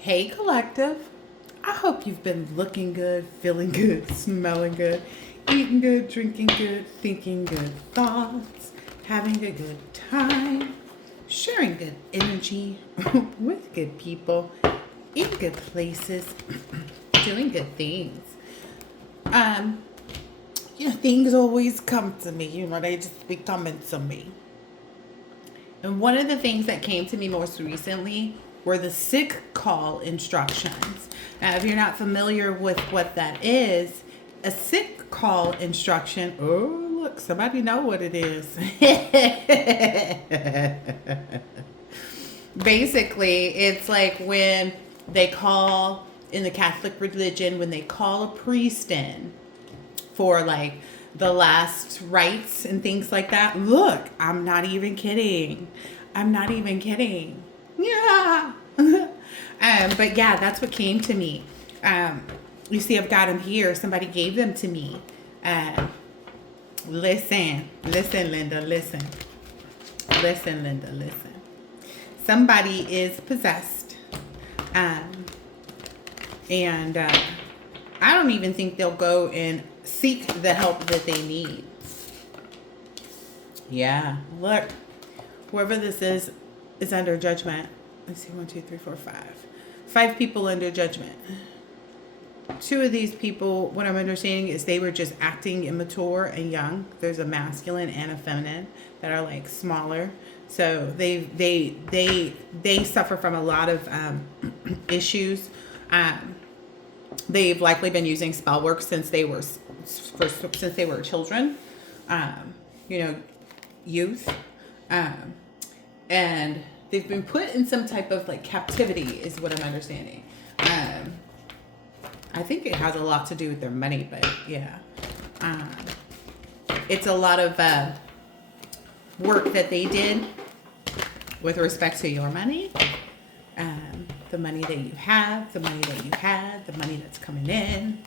Hey, collective. I hope you've been looking good, feeling good, smelling good, eating good, drinking good, thinking good thoughts, having a good time, sharing good energy with good people, in good places, doing good things. Um, things always come to me, they just be coming to me. And one of the things that came to me most recently were the sick call instructions. Now, if you're not familiar with what that is, a sick call instruction, oh, look, somebody know what it is. Basically, it's like when they call in the Catholic religion, when they call a priest in for like the last rites and things like that. Look, I'm not even kidding. I'm not even kidding. Yeah. But yeah, that's what came to me. You see, I've got them here. Somebody gave them to me. Listen, Linda, listen. Listen, Linda, listen. Somebody is possessed. And I don't even think they'll go and seek the help that they need. Yeah, look, whoever this is under judgment. Let's see, 1, 2, 3, 4, 5. 5 people under judgment. 2 of these people, what I'm understanding is they were just acting immature and young. There's a masculine and a feminine that are like smaller. So they suffer from a lot of issues. They've likely been using spell work since they were children, youth, and they've been put in some type of like captivity, is what I'm understanding. I think it has a lot to do with their money, but yeah, it's a lot of work that they did with respect to your money. The money that you have, the money that you had, the money that's coming in.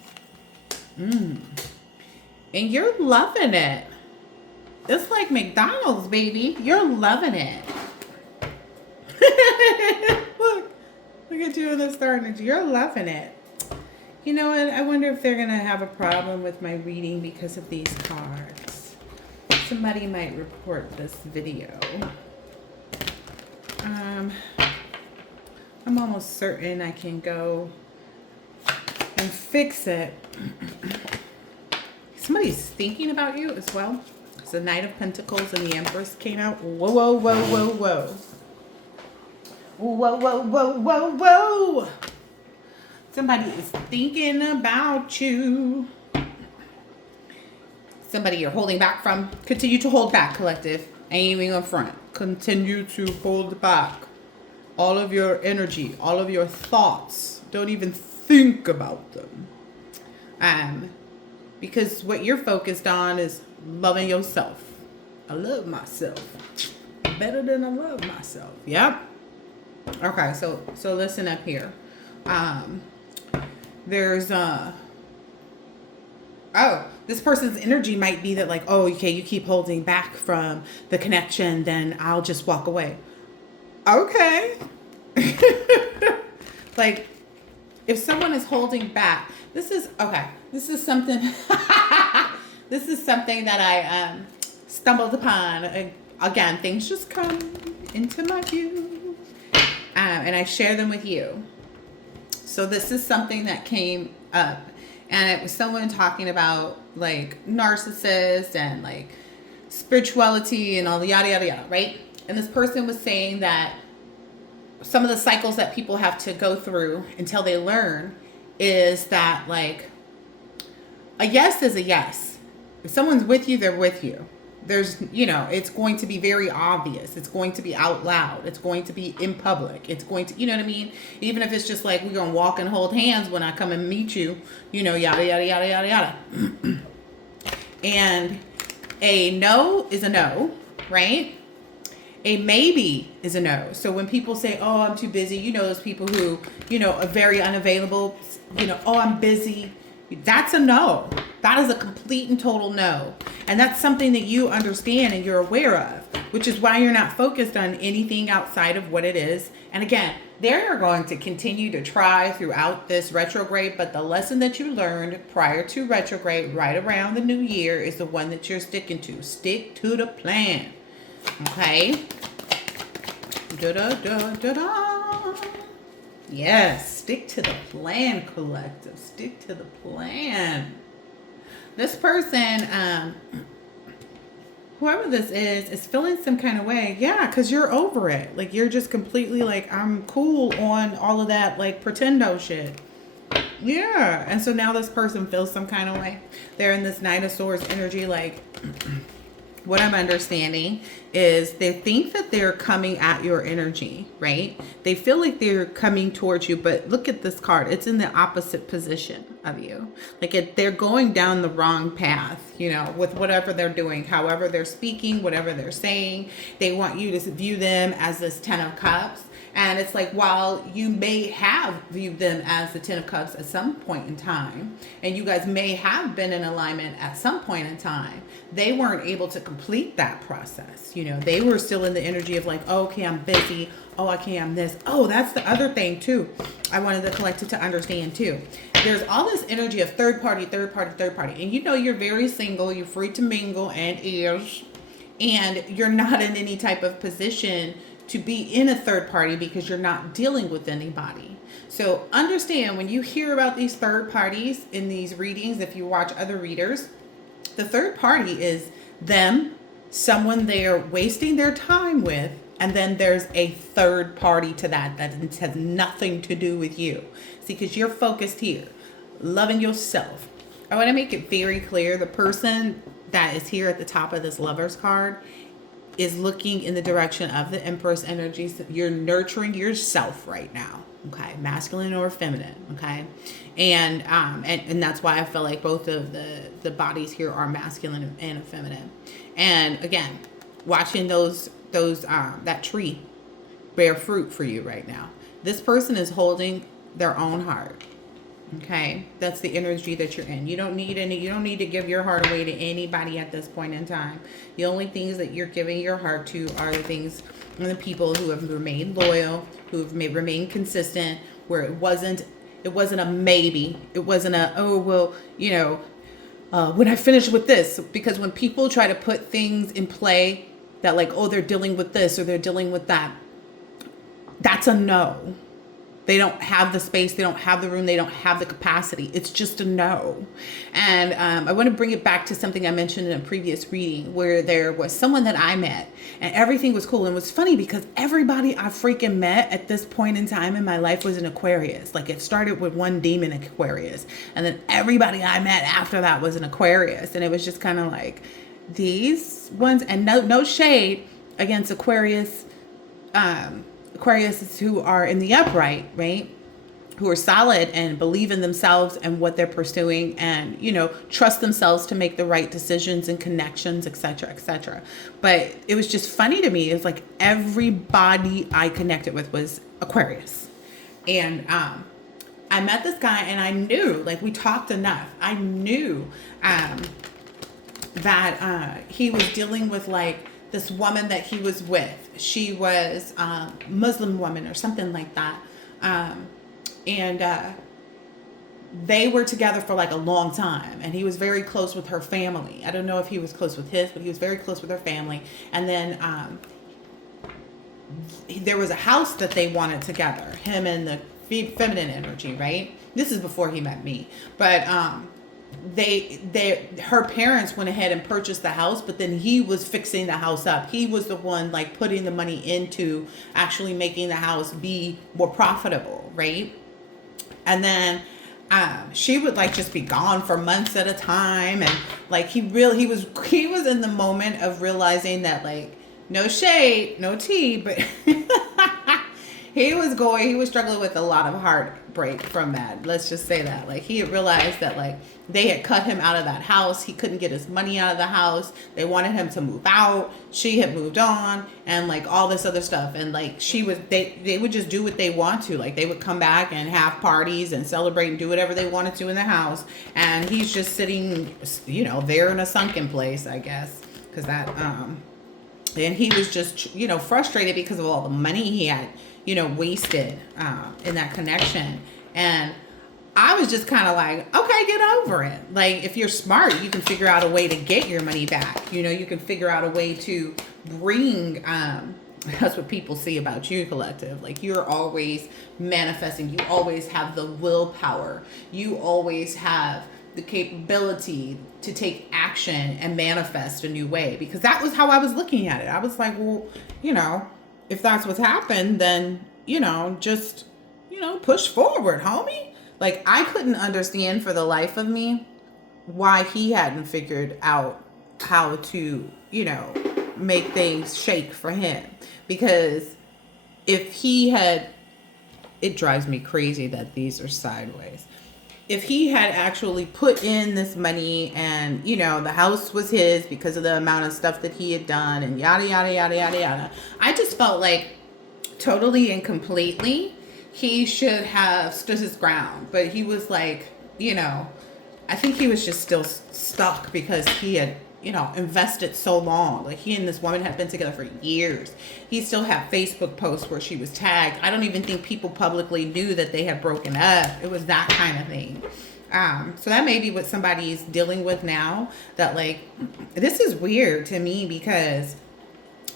And you're loving it. It's like McDonald's, baby. You're loving it. Look at you in the star energy. You're loving it. You know what? I wonder if they're going to have a problem with my reading because of these cards. Somebody might report this video. I'm almost certain I can go and fix it. Somebody's thinking about you as well. It's the Knight of Pentacles and the Empress came out. Whoa, whoa, whoa, whoa, whoa. Whoa, whoa, whoa, whoa, whoa. Somebody is thinking about you. Somebody you're holding back from. Continue to hold back, collective. Aiming up front. Continue to hold back. All of your energy, all of your thoughts. Don't even think about them. Because what you're focused on is loving yourself. I love myself better than I love myself. Yep. Okay, so listen up here. There's this person's energy might be that like, oh, okay, you keep holding back from the connection, then I'll just walk away. Okay. Like, if someone is holding back, this is something this is something that I stumbled upon. Again, things just come into my view, and I share them with you. So this is something that came up, and it was someone talking about like narcissists and like spirituality and all the yada yada yada, right? And this person was saying that some of the cycles that people have to go through until they learn is that like a yes is a yes. If someone's with you, they're with you. There's, it's going to be very obvious. It's going to be out loud. It's going to be in public. It's going to, you know what I mean? Even if it's just like, we're going to walk and hold hands when I come and meet you, yada, yada, yada, yada, yada. And a no is a no, right? A maybe is a no. So when people say, oh, I'm too busy, those people who, are very unavailable, oh, I'm busy. That's a no. That is a complete and total no. And that's something that you understand and you're aware of, which is why you're not focused on anything outside of what it is. And again, they are going to continue to try throughout this retrograde, but the lesson that you learned prior to retrograde, right around the new year, is the one that you're sticking to. Stick to the plan. Okay? Da-da-da-da-da. Yes, stick to the plan, collective. Stick to the plan. This person, whoever this is feeling some kind of way. Yeah, because you're over it. Like, you're just completely like, I'm cool on all of that, like, pretendo shit. Yeah. And so now this person feels some kind of way. They're in this Knight of Swords energy, like... What I'm understanding is they think that they're coming at your energy, right? They feel like they're coming towards you, but look at this card. It's in the opposite position of you. Like they're going down the wrong path, you know, with whatever they're doing, however they're speaking, whatever they're saying. They want you to view them as this 10 of Cups. And it's like, while you may have viewed them as the 10 of Cups at some point in time, and you guys may have been in alignment at some point in time, they weren't able to complete that process. You know, they were still in the energy of like, oh, okay, I'm busy. Oh, okay, I'm this. Oh, that's the other thing too. I wanted the collective to understand too. There's all this energy of third party. And you know, you're very single, you're free to mingle and you're not in any type of position to be in a third party because you're not dealing with anybody. So understand, when you hear about these third parties in these readings, if you watch other readers, the third party is them, someone they're wasting their time with, and then there's a third party to that has nothing to do with you. See, because you're focused here, loving yourself. I want to make it very clear, the person that is here at the top of this Lover's card is looking in the direction of the Empress energy. So you're nurturing yourself right now, okay? Masculine or feminine, okay? And that's why I feel like both of the bodies here are masculine and feminine. And again, watching that tree bear fruit for you right now. This person is holding their own heart. Okay, that's the energy that you're in. You don't need to give your heart away to anybody at this point in time. The only things that you're giving your heart to are the things and the people who have remained loyal, who have remained consistent, where it wasn't a maybe. It wasn't a, oh, well, you know, when I finish with this. Because when people try to put things in play that like, oh, they're dealing with this or they're dealing with that, that's a no. They don't have the space, they don't have the room, they don't have the capacity. It's just a no. And I want to bring it back to something I mentioned in a previous reading where there was someone that I met and everything was cool. And it was funny because everybody I freaking met at this point in time in my life was an Aquarius. Like, it started with one demon Aquarius. And then everybody I met after that was an Aquarius. And it was just kind of like these ones, and no shade against Aquarius, Aquarius who are in the upright, right? Who are solid and believe in themselves and what they're pursuing, and, you know, trust themselves to make the right decisions and connections, etc., etc. But it was just funny to me. It's like everybody I connected with was Aquarius. And I met this guy and I knew, like, we talked enough. I knew that he was dealing with, like, this woman that he was with. She was a Muslim woman or something like that. And they were together for like a long time. And he was very close with her family. I don't know if he was close with his, but he was very close with her family. And then there was a house that they wanted together. Him and the feminine energy, right? This is before he met me. But her parents went ahead and purchased the house, but then he was fixing the house up. He was the one like putting the money into actually making the house be more profitable, right? And then she would like just be gone for months at a time, and like he was in the moment of realizing that, like, no shade, no tea, but He was struggling with a lot of heartbreak from that. Let's just say that. Like, he had realized that, like, they had cut him out of that house. He couldn't get his money out of the house. They wanted him to move out. She had moved on, and like all this other stuff. And like, they would just do what they want to. Like, they would come back and have parties and celebrate and do whatever they wanted to in the house. And he's just sitting, you know, there in a sunken place, I guess. Because that, and he was just, you know, frustrated because of all the money he had, you know, wasted in that connection. And I was just kind of like, okay, get over it. Like, if you're smart, you can figure out a way to get your money back. You know, you can figure out a way to bring, that's what people see about you, collective. Like, you're always manifesting. You always have the willpower. You always have the capability to take action and manifest a new way. Because that was how I was looking at it. I was like, well, you know, if that's what's happened, then, you know, just, you know, push forward, homie. Like, I couldn't understand for the life of me why he hadn't figured out how to, you know, make things shake for him. Because if he had, it drives me crazy that these are sideways. If he had actually put in this money and, you know, the house was his because of the amount of stuff that he had done and yada, yada, yada, yada, yada. I just felt like totally and completely he should have stood his ground. But he was like, you know, I think he was just still stuck because he had, you know, invested so long. Like, he and this woman had been together for years. He still had Facebook posts where she was tagged. I don't even think people publicly knew that they had broken up. It was that kind of thing. So that may be what somebody's dealing with now. That, like, this is weird to me because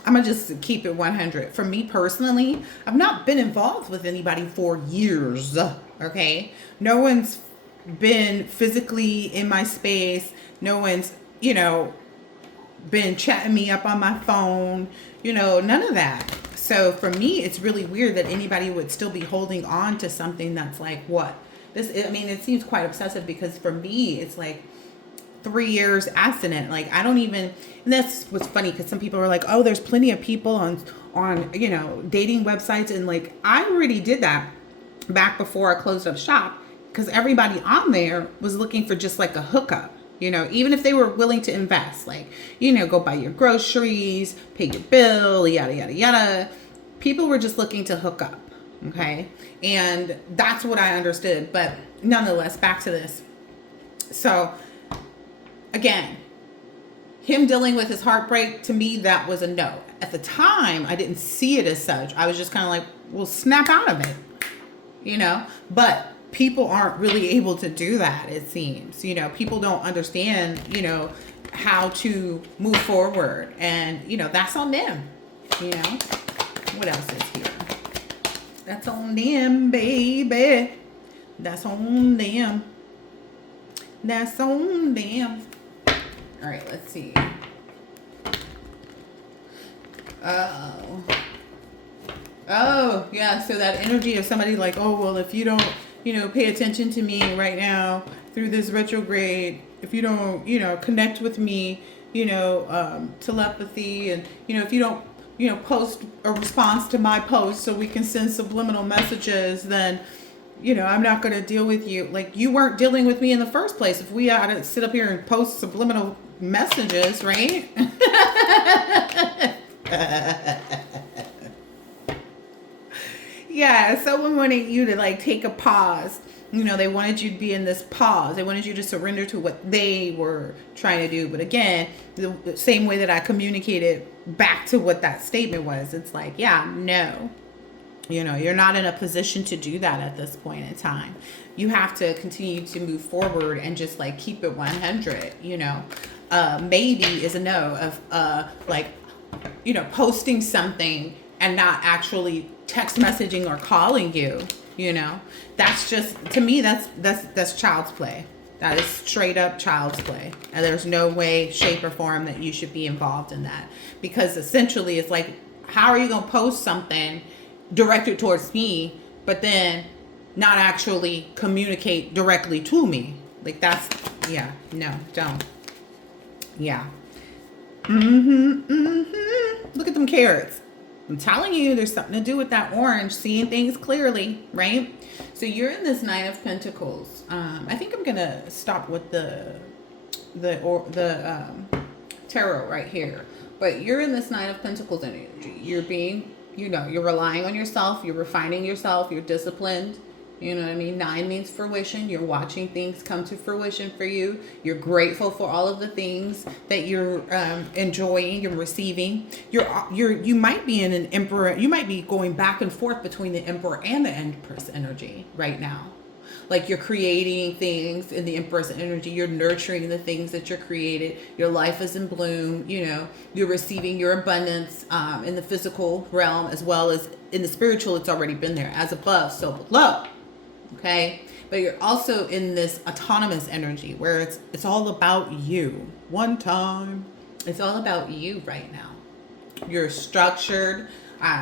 I'm going to just keep it 100. For me personally, I've not been involved with anybody for years, okay? No one's been physically in my space. No one's, you know, been chatting me up on my phone, you know, none of that. So for me, it's really weird that anybody would still be holding on to something that's like, what? This, I mean, it seems quite obsessive because for me, it's like 3 years abstinent. Like, I don't even, and that's what's funny because some people are like, oh, there's plenty of people on, you know, dating websites. And like, I already did that back before I closed up shop because everybody on there was looking for just like a hookup. You know, even if they were willing to invest, like, you know, go buy your groceries, pay your bill, yada, yada, yada. People were just looking to hook up. Okay. And that's what I understood. But nonetheless, back to this. So again, him dealing with his heartbreak, to me, that was a no. At the time, I didn't see it as such. I was just kind of like, well, snap out of it, you know, but people aren't really able to do that, it seems. You know, people don't understand, you know, how to move forward. And, you know, that's on them, you know. What else is here? That's on them, baby. That's on them. That's on them. All right, let's see. Oh, yeah. So that energy of somebody like, oh, well, if you don't, you know, pay attention to me right now through this retrograde, if you don't, you know, connect with me, you know, telepathy, and, you know, if you don't, you know, post a response to my post so we can send subliminal messages, then, you know, I'm not going to deal with you. Like, you weren't dealing with me in the first place. If we had to sit up here and post subliminal messages, right? Yeah, someone wanted you to like take a pause. You know, they wanted you to be in this pause. They wanted you to surrender to what they were trying to do. But again, the same way that I communicated back to what that statement was, it's like, yeah, no. You know, you're not in a position to do that at this point in time. You have to continue to move forward and just like keep it 100, you know. Maybe is a no of like, you know, posting something and not actually text messaging or calling you, you know. That's just, to me, that's child's play. That is straight up child's play. And there's no way, shape, or form that you should be involved in that. Because essentially it's like, how are you going to post something directed towards me, but then not actually communicate directly to me? Like, that's, yeah, no, don't. Yeah. Look at them carrots. I'm telling you, there's something to do with that orange, seeing things clearly, right? So you're in this Nine of Pentacles. I think I'm gonna stop with the tarot right here. But you're in this Nine of Pentacles energy. You're being, you're relying on yourself. You're refining yourself. You're disciplined. You know what I mean? 9 means fruition. You're watching things come to fruition for you. You're grateful for all of the things that you're enjoying, you're receiving. You might be in an Emperor. You might be going back and forth between the Emperor and the Empress energy right now. Like you're creating things in the Empress energy. You're nurturing the things that you're created. Your life is in bloom. You're receiving your abundance in the physical realm as well as in the spiritual. It's already been there. As above, so below. Okay, but you're also in this autonomous energy where it's all about you. One time, it's all about you right now. You're structured,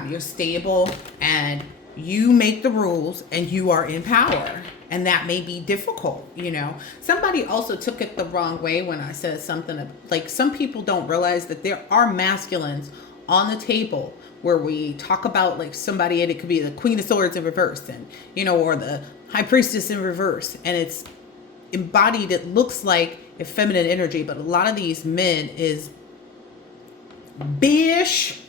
you're stable, and you make the rules, and you are in power. And that may be difficult, Somebody also took it the wrong way when I said something like some people don't realize that there are masculines on the table where we talk about like somebody, and it could be the Queen of Swords in reverse, and or the High Priestess in reverse, and it's embodied. It looks like a feminine energy, but a lot of these men is bish.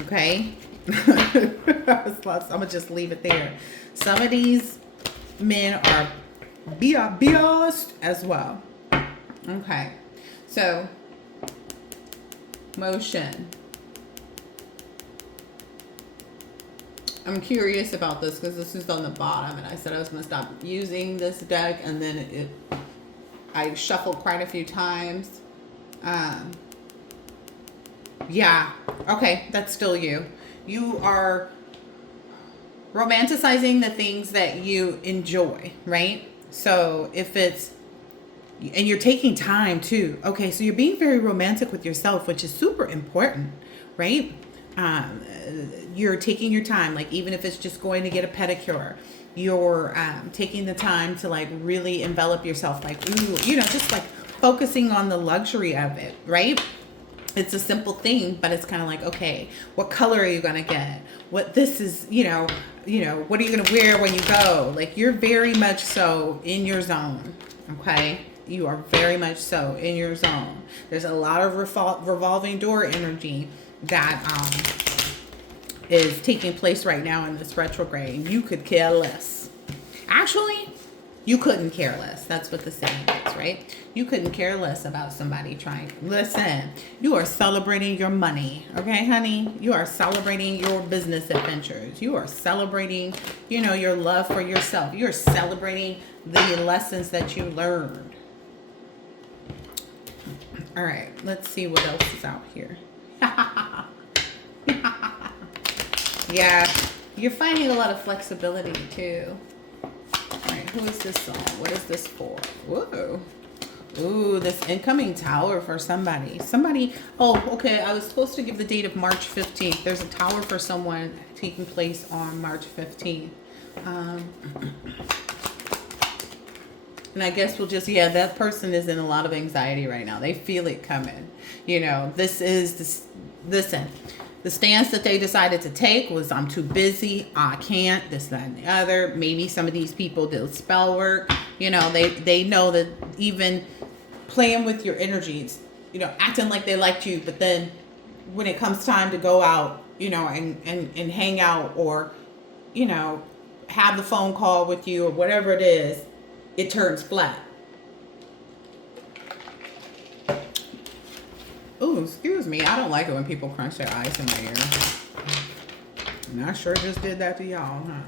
Okay, I'm gonna just leave it there. Some of these men are biased as well. Okay, so motion. I'm curious about this because this is on the bottom, and I said I was going to stop using this deck, and then I shuffled quite a few times. Yeah, okay, that's still you. You are romanticizing the things that you enjoy, right? So and you're taking time too. Okay, so you're being very romantic with yourself, which is super important, right? You're taking your time, like even if it's just going to get a pedicure, you're taking the time to like really envelop yourself, like just like focusing on the luxury of it, right? It's a simple thing, but it's kind of like, okay, what color are you gonna get? What this is, what are you gonna wear when you go? Like you're very much so in your zone, okay? You are very much so in your zone. There's a lot of revolving door energy that is taking place right now in this retrograde. You could care less. Actually, you couldn't care less. That's what the saying is, right? You couldn't care less about somebody trying. Listen, you are celebrating your money, okay, honey? You are celebrating your business adventures. You are celebrating, your love for yourself. You are celebrating the lessons that you learned. All right, let's see what else is out here. Yeah, you're finding a lot of flexibility too. All right, who is this song? What is this for? Whoa. Ooh, this incoming tower for somebody. Oh, okay, I was supposed to give the date of March 15th. There's a tower for someone taking place on March 15th. And I guess we'll just, that person is in a lot of anxiety right now. They feel it coming. Listen, the stance that they decided to take was, I'm too busy, I can't, this, that, and the other. Maybe some of these people did spell work. They know that even playing with your energies, acting like they liked you, but then when it comes time to go out, and hang out or, have the phone call with you or whatever it is, it turns flat. Ooh, excuse me. I don't like it when people crunch their ice in my ear. And I sure just did that to y'all, huh?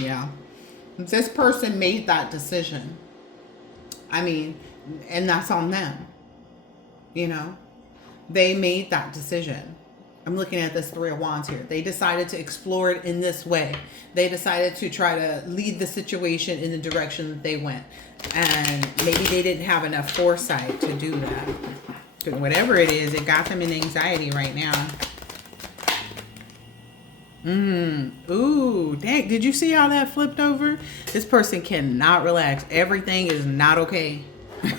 Yeah. This person made that decision. And that's on them. They made that decision. I'm looking at this Three of Wands here. They decided to explore it in this way. They decided to try to lead the situation in the direction that they went. And maybe they didn't have enough foresight to do that. But whatever it is, it got them in anxiety right now. Ooh, dang. Did you see how that flipped over? This person cannot relax. Everything is not okay.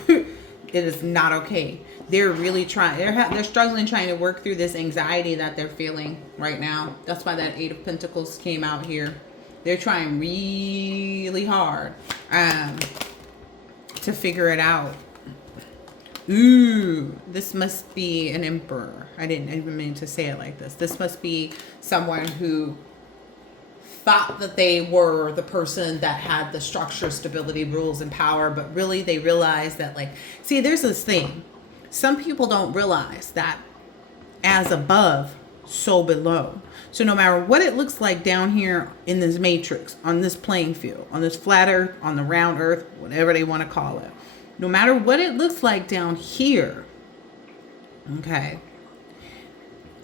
It is not okay. they're really trying, they're struggling trying to work through this anxiety that they're feeling right now. That's why that Eight of Pentacles came out here. They're trying really hard to figure it out. Ooh, this must be an emperor. I didn't even mean to say it like this. This must be someone who thought that they were the person that had the structure, stability, rules, and power, but really they realized that, like, see, there's this thing. Some people don't realize that as above, so below. So no matter what it looks like down here in this matrix, on this playing field, on this flat earth, on the round earth, whatever they want to call it, no matter what it looks like down here, okay,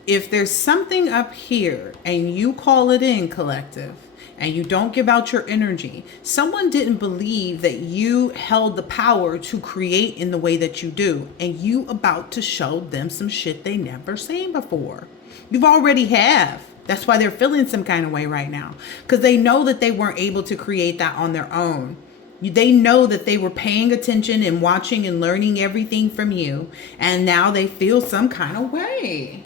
if there's something up here and you call it in, collective, and you don't give out your energy, someone didn't believe that you held the power to create in the way that you do, and you about to show them some shit they never seen before. You've already have. That's why they're feeling some kind of way right now, because they know that they weren't able to create that on their own. They know that they were paying attention and watching and learning everything from you, and now they feel some kind of way.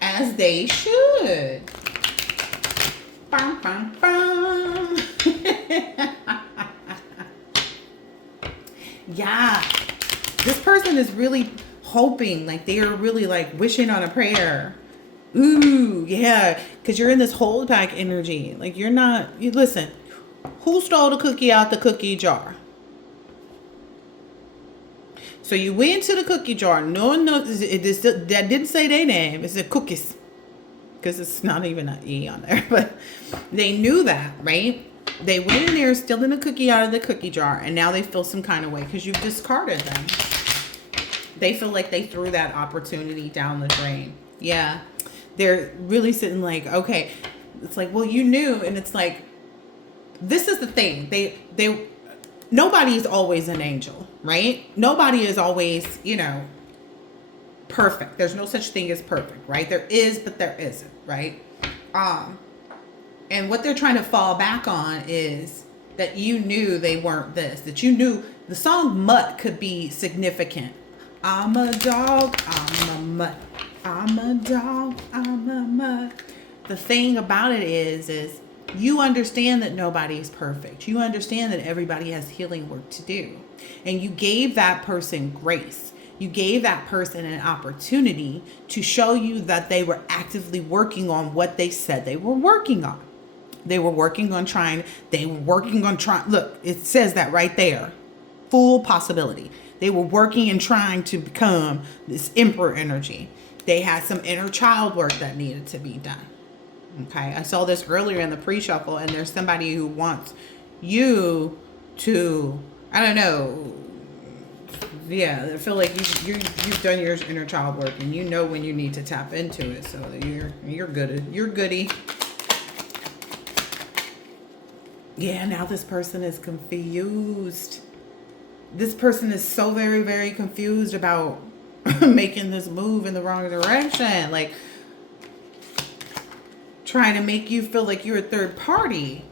As they should. Bum, bum, bum. Yeah. This person is really hoping, like they are really like wishing on a prayer. Ooh, yeah. Because you're in this hold back energy. Like you're not, you listen, who stole the cookie out the cookie jar? So you went to the cookie jar. No one knows. That didn't say their name. It said cookies. Because it's not even an E on there. But they knew that, right? They went in there stealing the cookie out of the cookie jar. And now they feel some kind of way because you've discarded them. They feel like they threw that opportunity down the drain. Yeah. They're really sitting like, okay. It's like, well, you knew. And it's like, this is the thing. Nobody is always an angel, right? Nobody is always, perfect. There's no such thing as perfect, right? There is, but there isn't, right? And what they're trying to fall back on is that you knew they weren't this, that you knew the song Mutt could be significant. I'm a dog, I'm a mutt. I'm a dog, I'm a mutt. The thing about it is you understand that nobody's perfect. You understand that everybody has healing work to do. And you gave that person grace. You gave that person an opportunity to show you that they were actively working on what they said they were working on. They were working on trying. Look, it says that right there. Full possibility. They were working and trying to become this emperor energy. They had some inner child work that needed to be done. Okay, I saw this earlier in the pre-shuffle, and there's somebody who wants you to, I don't know, yeah, I feel like you've done your inner child work, and you know when you need to tap into it, so you're good. You're goody. Yeah, now this person is confused. This person is so very, very confused about making this move in the wrong direction. Like, trying to make you feel like you're a third party.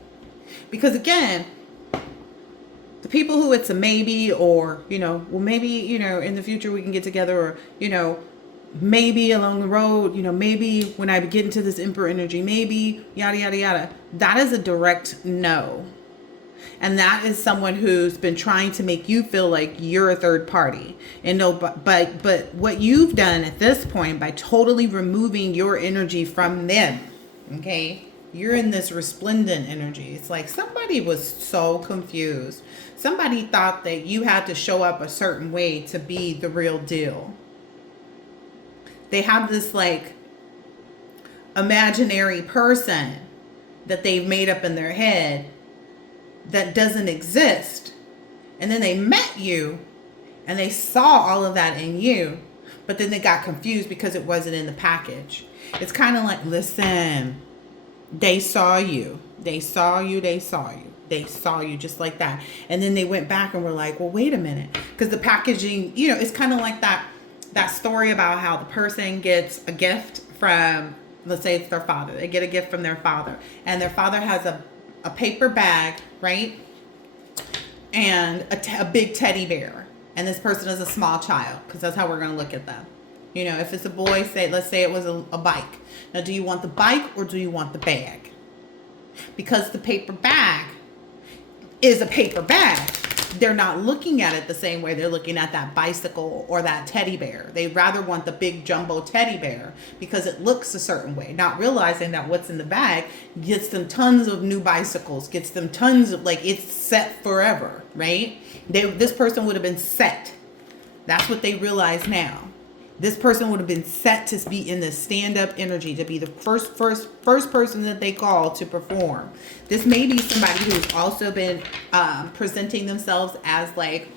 Because again, the people who it's a maybe, or, well, maybe, in the future we can get together, or, maybe along the road, maybe when I get into this emperor energy, maybe yada, yada, yada. That is a direct no. And that is someone who's been trying to make you feel like you're a third party. And no, but what you've done at this point by totally removing your energy from them, okay, you're in this resplendent energy. It's like somebody was so confused. Somebody thought that you had to show up a certain way to be the real deal. They have this like imaginary person that they've made up in their head that doesn't exist. And then they met you and they saw all of that in you, but then they got confused because it wasn't in the package. It's kind of like, listen, they saw you. They saw you. They saw you. They saw you just like that. And then they went back and were like, well, wait a minute. Because the packaging, it's kind of like that story about how the person gets a gift from, let's say it's their father. They get a gift from their father. And their father has a paper bag, right? And a big teddy bear. and this person is a small child, because that's how we're going to look at them. You know, if it's a boy, let's say it was a bike. Now, do you want the bike or do you want the bag? Because the paper bag is a paper bag. They're not looking at it the same way they're looking at that bicycle or that teddy bear. They rather want the big jumbo teddy bear because it looks a certain way, not realizing that what's in the bag gets them tons of new bicycles, gets them tons of, like, it's set forever, right? This person would have been set. That's what they realize now. This person would have been set to be in this stand-up energy, to be the first person that they call to perform. This may be somebody who's also been presenting themselves as like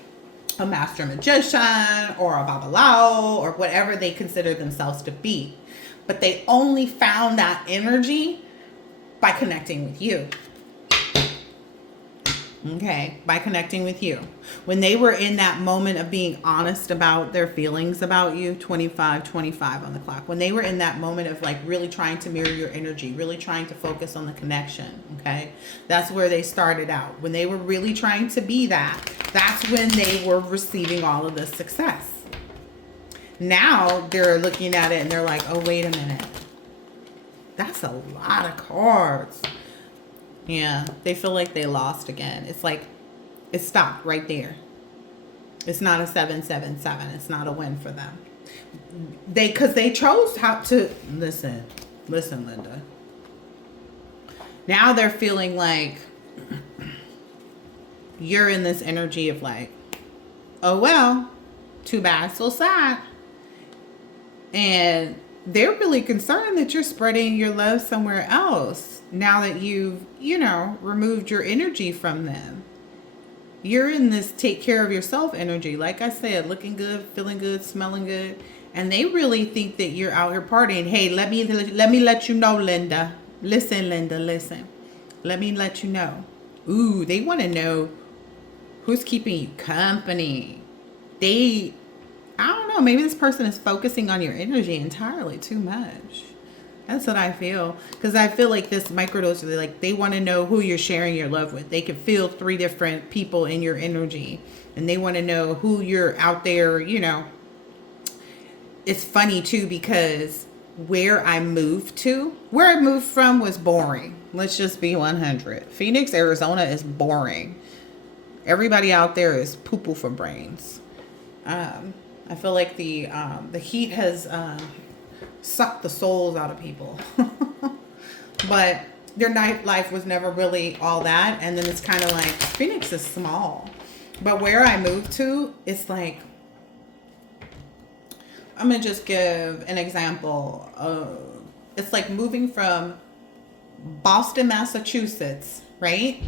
a master magician or a babalao or whatever they consider themselves to be. But they only found that energy by connecting with you. Okay, by connecting with you. When they were in that moment of being honest about their feelings about you, 25 on the clock. When they were in that moment of like really trying to mirror your energy, really trying to focus on the connection, okay? That's where they started out. When they were really trying to be that, that's when they were receiving all of the success. Now they're looking at it and they're like, oh, wait a minute. That's a lot of cards. Yeah, they feel like they lost again. It's like it stopped right there. It's not a 777. It's not a win for them. Because they chose how to listen, Linda. Now they're feeling like you're in this energy of like, oh well, too bad, so sad. And they're really concerned that you're spreading your love somewhere else. Now that you've, removed your energy from them. You're in this take care of yourself energy. Like I said, looking good, feeling good, smelling good. And they really think that you're out here partying. Hey, let me let you know, Linda. Listen, Linda, listen. Let me let you know. Ooh, they want to know who's keeping you company. I don't know, maybe this person is focusing on your energy entirely too much. That's what I feel. Because I feel like this microdose, they want to know who you're sharing your love with. They can feel 3 different people in your energy. And they want to know who you're out there, It's funny, too, because where I moved from was boring. Let's just be 100. Phoenix, Arizona is boring. Everybody out there is poo-poo for brains. I feel like the heat has sucked the souls out of people. But their nightlife was never really all that. And then it's kind of like, Phoenix is small. But where I moved to, it's like, I'm going to just give an example. It's like moving from Boston, Massachusetts, right?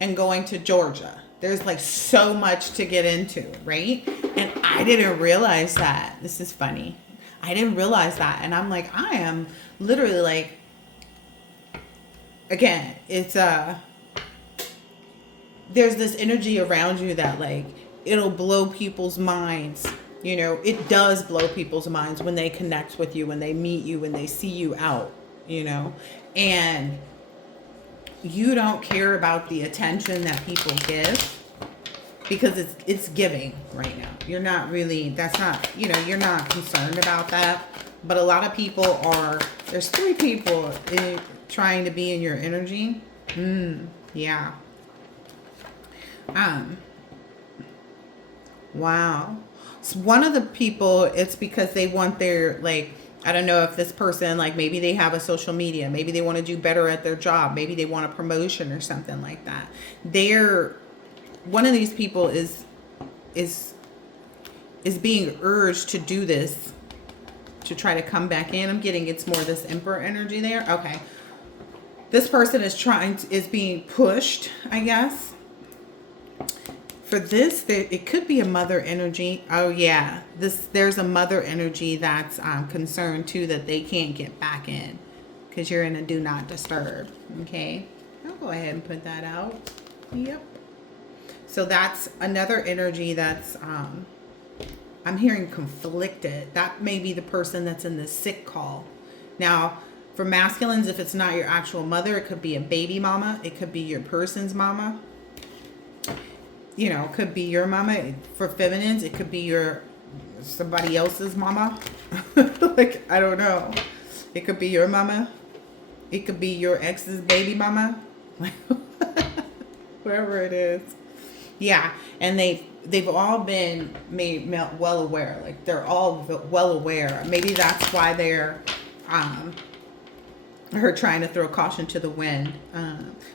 And going to Georgia. There's like so much to get into, right? And I didn't realize that. This is funny. I didn't realize that. And I'm like, I am literally like, again, it's there's this energy around you that like, it'll blow people's minds. It does blow people's minds when they connect with you, when they meet you, when they see you out, and you don't care about the attention that people give because it's giving right now. You're not really, you're not concerned about that. But a lot of people are, there's 3 people trying to be in your energy. Yeah. Wow. So one of the people, it's because they want their, like, I don't know if this person, like, maybe they have a social media. Maybe they want to do better at their job. Maybe they want a promotion or something like that. One of these people is being urged to do this, to try to come back in. I'm getting it's more this Emperor energy there. Okay. This person is being pushed, I guess. For this, it could be a mother energy. Oh yeah, there's a mother energy that's concerned too that they can't get back in because you're in a do not disturb. Okay, I'll go ahead and put that out. Yep. So that's another energy that's I'm hearing conflicted. That may be the person that's in the sick call. Now, for masculines, if it's not your actual mother, it could be a baby mama. It could be your person's mama. you know, could be your mama. For feminines, it could be your somebody else's mama. Like, I don't know. It could be your mama. It could be your ex's baby mama. Wherever it is. Yeah, and they've all been made well aware. Like, they're all well aware. Maybe that's why they're her trying to throw caution to the wind.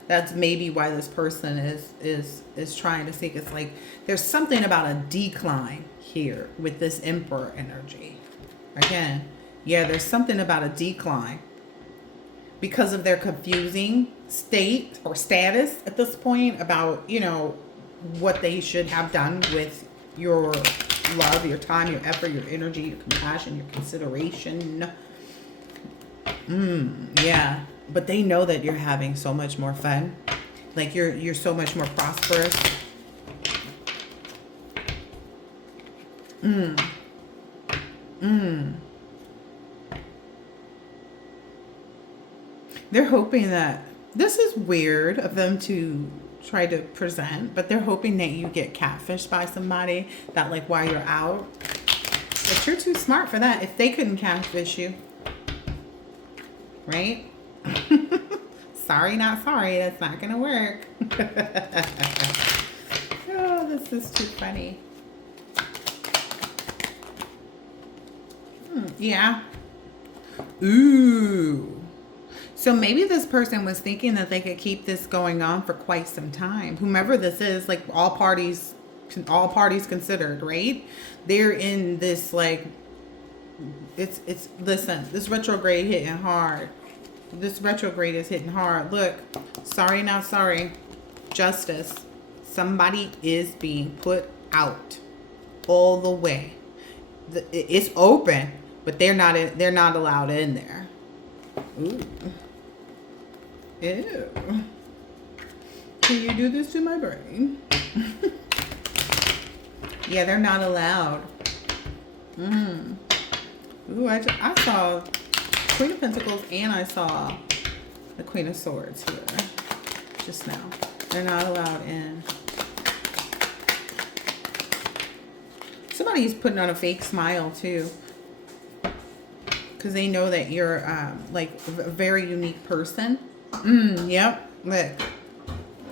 That's maybe why this person is trying to seek. It's like there's something about a decline here with this Emperor energy. Again, yeah, there's something about a decline because of their confusing state or status at this point about, you know, what they should have done with your love, your time, your effort, your energy, your compassion, your consideration. Yeah, but they know that you're having so much more fun. Like you're so much more prosperous. They're hoping that this is weird of them to try to present, but they're hoping that you get catfished by somebody that, like, while you're out. But you're too smart for that. If they couldn't catfish you, right? Sorry, not sorry. That's not gonna work. Oh, this is too funny. Yeah. Ooh. So maybe this person was thinking that they could keep this going on for quite some time. Whomever this is, like, all parties considered, right? They're in this, like, it's listen, this retrograde hitting hard. This retrograde is hitting hard. Look, sorry, not sorry. Justice. Somebody is being put out all the way. It's open, but they're not allowed in there. Ooh. Ew. Can you do this to my brain? Yeah, they're not allowed. Ooh, I saw Queen of Pentacles and I saw the Queen of Swords here just now. They're not allowed in. Somebody's putting on a fake smile too, because they know that you're like a very unique person. Yep. Look,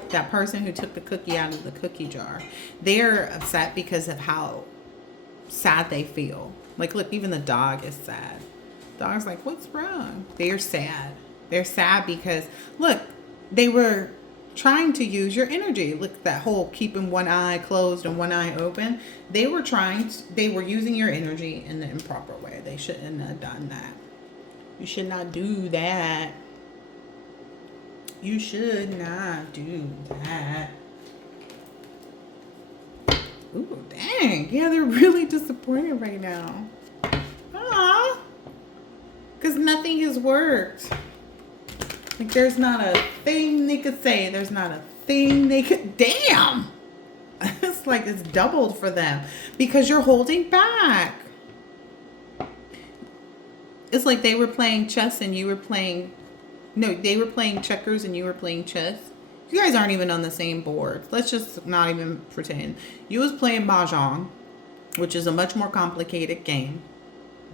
that person who took the cookie out of the cookie jar, they're upset because of how sad they feel. Like, look, even the dog is sad. Dog's like, what's wrong? They're sad. They're sad because, look, they were trying to use your energy. Look, that whole keeping one eye closed and one eye open. They were using your energy in the improper way. They shouldn't have done that. You should not do that. You should not do that. Ooh, dang. Yeah, they're really disappointed right now. Aw. Because nothing has worked. Like, there's not a thing they could say. There's not a thing they could... Damn! It's like it's doubled for them. Because you're holding back. It's like they were playing chess and you were playing... No, they were playing checkers and you were playing chess. You guys aren't even on the same board. Let's just not even pretend. You was playing Mahjong, which is a much more complicated game.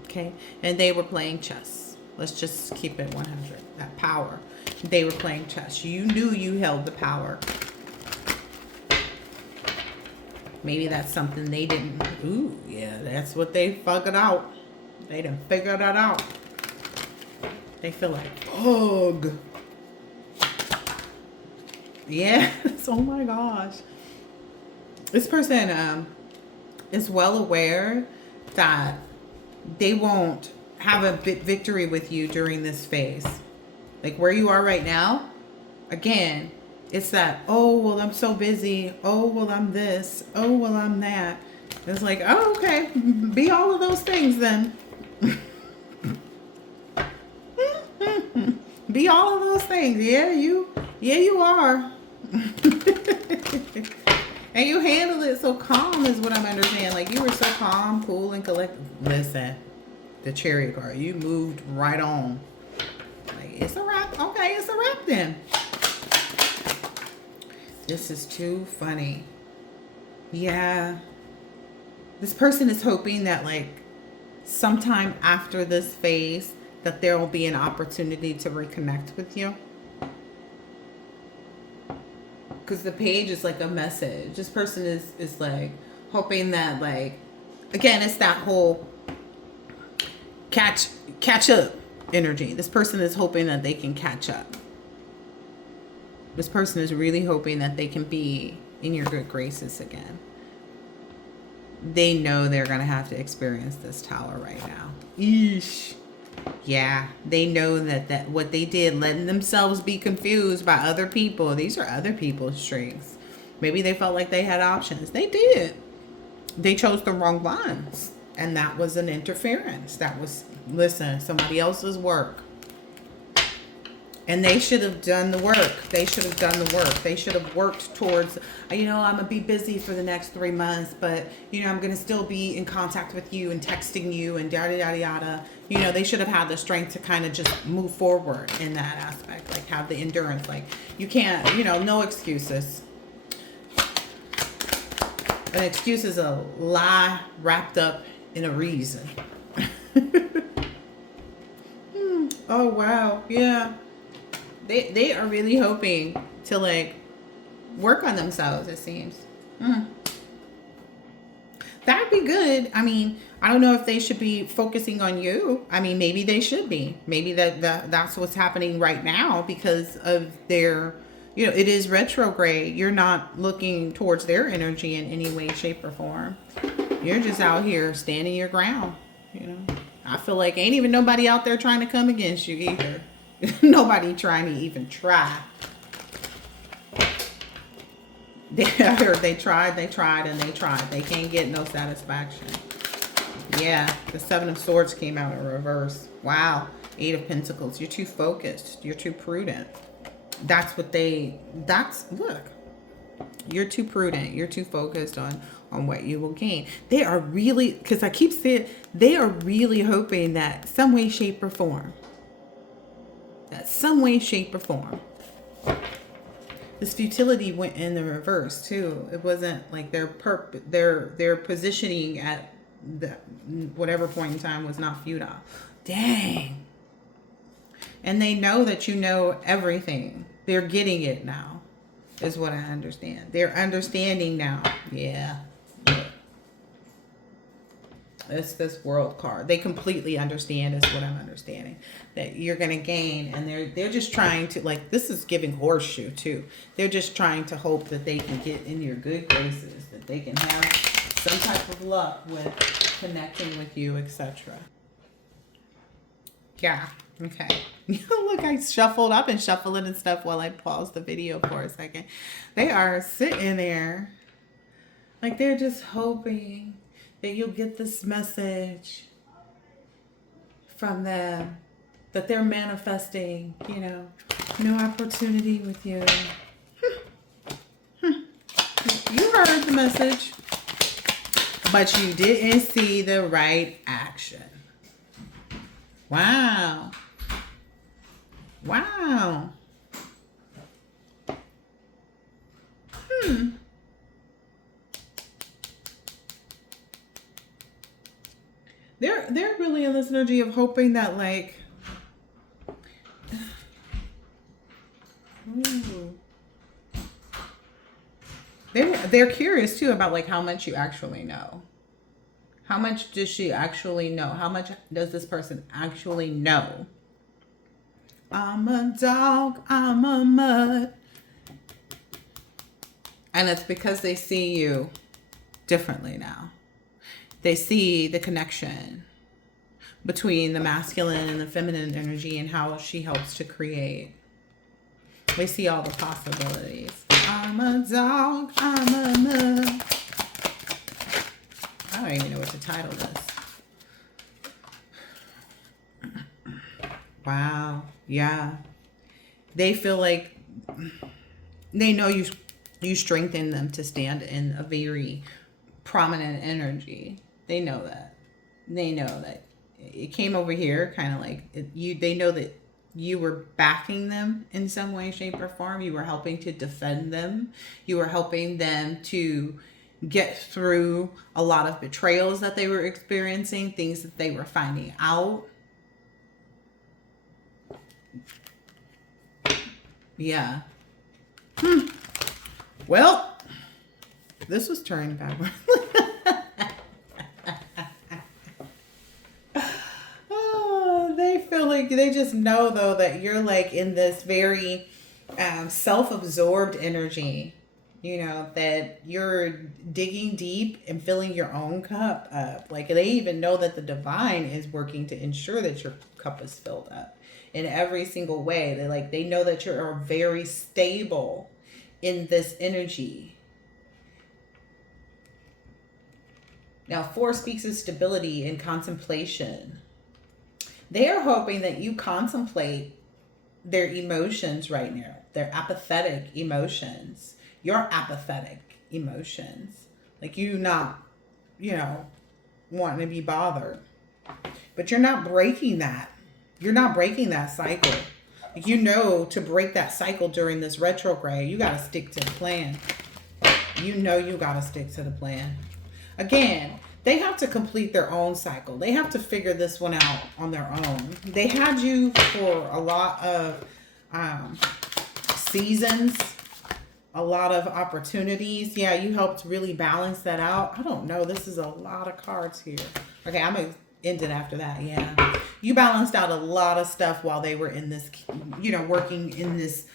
Okay? And they were playing chess. Let's just keep it 100. That power. They were playing chess. You knew you held the power. Maybe that's something they didn't. Ooh, yeah, that's what they figured out. They done figured that out. They feel like, ugh. Yes. Oh my gosh. This person is well aware that they won't have a victory with you during this phase. Like where you are right now, again, it's that, oh, well, I'm so busy. Oh, well, I'm this. Oh, well, I'm that. It's like, oh, okay. Be all of those things then. Be all of those things. Yeah, you are. And you handle it so calm is what I'm understanding. Like you were so calm, cool, and collected. Listen, the Chariot card, you moved right on. Like, it's a wrap. Okay, it's a wrap then. This is too funny. Yeah. This person is hoping that like sometime after this phase that there will be an opportunity to reconnect with you. Because the page is like a message. This person is like hoping that like again it's that whole catch catch up energy. This person is hoping that they can catch up. This person is really hoping that they can be in your good graces again. They know they're going to have to experience this tower right now. Eesh. Yeah, they know that what they did, letting themselves be confused by other people. These are other people's strengths. Maybe they felt like they had options. They did. They chose the wrong ones. And that was an interference. That was, listen, somebody else's work. And they should have done the work. They should have done the work. They should have worked towards, I'm going to be busy for the next 3 months, but, I'm going to still be in contact with you and texting you and yada, yada, yada. They should have had the strength to kind of just move forward in that aspect, like have the endurance. Like, you can't, no excuses. An excuse is a lie wrapped up in a reason. Oh, wow. Yeah. They are really hoping to like work on themselves, it seems. That'd be good. I don't know if they should be focusing on you. Maybe they should be. Maybe that's what's happening right now because of their, it is retrograde. You're not looking towards their energy in any way, shape, or form. You're just out here standing your ground. I feel like ain't even nobody out there trying to come against you either. Nobody trying to even try. They tried, and they tried. They can't get no satisfaction. Yeah, the Seven of Swords came out in reverse. Wow. 8 of Pentacles. You're too focused. You're too prudent. Look. You're too prudent. You're too focused on what you will gain. They are really, because I keep saying, they are really hoping that some way, shape, or form, this futility went in the reverse too. It wasn't like their positioning at the whatever point in time was not futile. Dang. And they know that you know everything. They're getting it now, is what I understand. They're understanding now. Yeah. It's this world card. They completely understand is what I'm understanding. That you're going to gain. And they're just trying to, like, this is giving horseshoe too. They're just trying to hope that they can get in your good graces. That they can have some type of luck with connecting with you, etc. Yeah. Okay. Look, I shuffled. I've been shuffling and stuff while I paused the video for a second. They are sitting there. Like, they're just hoping that you'll get this message from them, that they're manifesting, new opportunity with you. You heard the message, but you didn't see the right action. Wow. Wow. They're really in this energy of hoping that, like, they're curious too about like how much you actually know. How much does she actually know? How much does this person actually know? I'm a dog, I'm a mutt. And it's because they see you differently now. They see the connection between the masculine and the feminine energy and how she helps to create. They see all the possibilities. I'm a dog, I'm a mutt. I don't even know what to title this. Wow. Yeah. They feel like they know you strengthen them to stand in a very prominent energy. They know that. They know that it came over here kind of like they know that you were backing them in some way, shape, or form. You were helping to defend them. You were helping them to get through a lot of betrayals that they were experiencing, things that they were finding out. Yeah. Well, this was turned backward. Oh, they feel like they just know though that you're like in this very self-absorbed energy. You know that you're digging deep and filling your own cup up. Like they even know that the divine is working to ensure that your cup is filled up in every single way. They know that you're very stable in this energy. Now, 4 speaks of stability and contemplation. They are hoping that you contemplate their emotions right now, their apathetic emotions, your apathetic emotions. Like you not, wanting to be bothered. But you're not breaking that. You're not breaking that cycle. Like to break that cycle during this retrograde, you got to stick to the plan. You got to stick to the plan. Again, they have to complete their own cycle. They have to figure this one out on their own. They had you for a lot of seasons, a lot of opportunities. Yeah, you helped really balance that out. I don't know. This is a lot of cards here. Okay, I'm going to end it after that. Yeah. You balanced out a lot of stuff while they were in this, working in this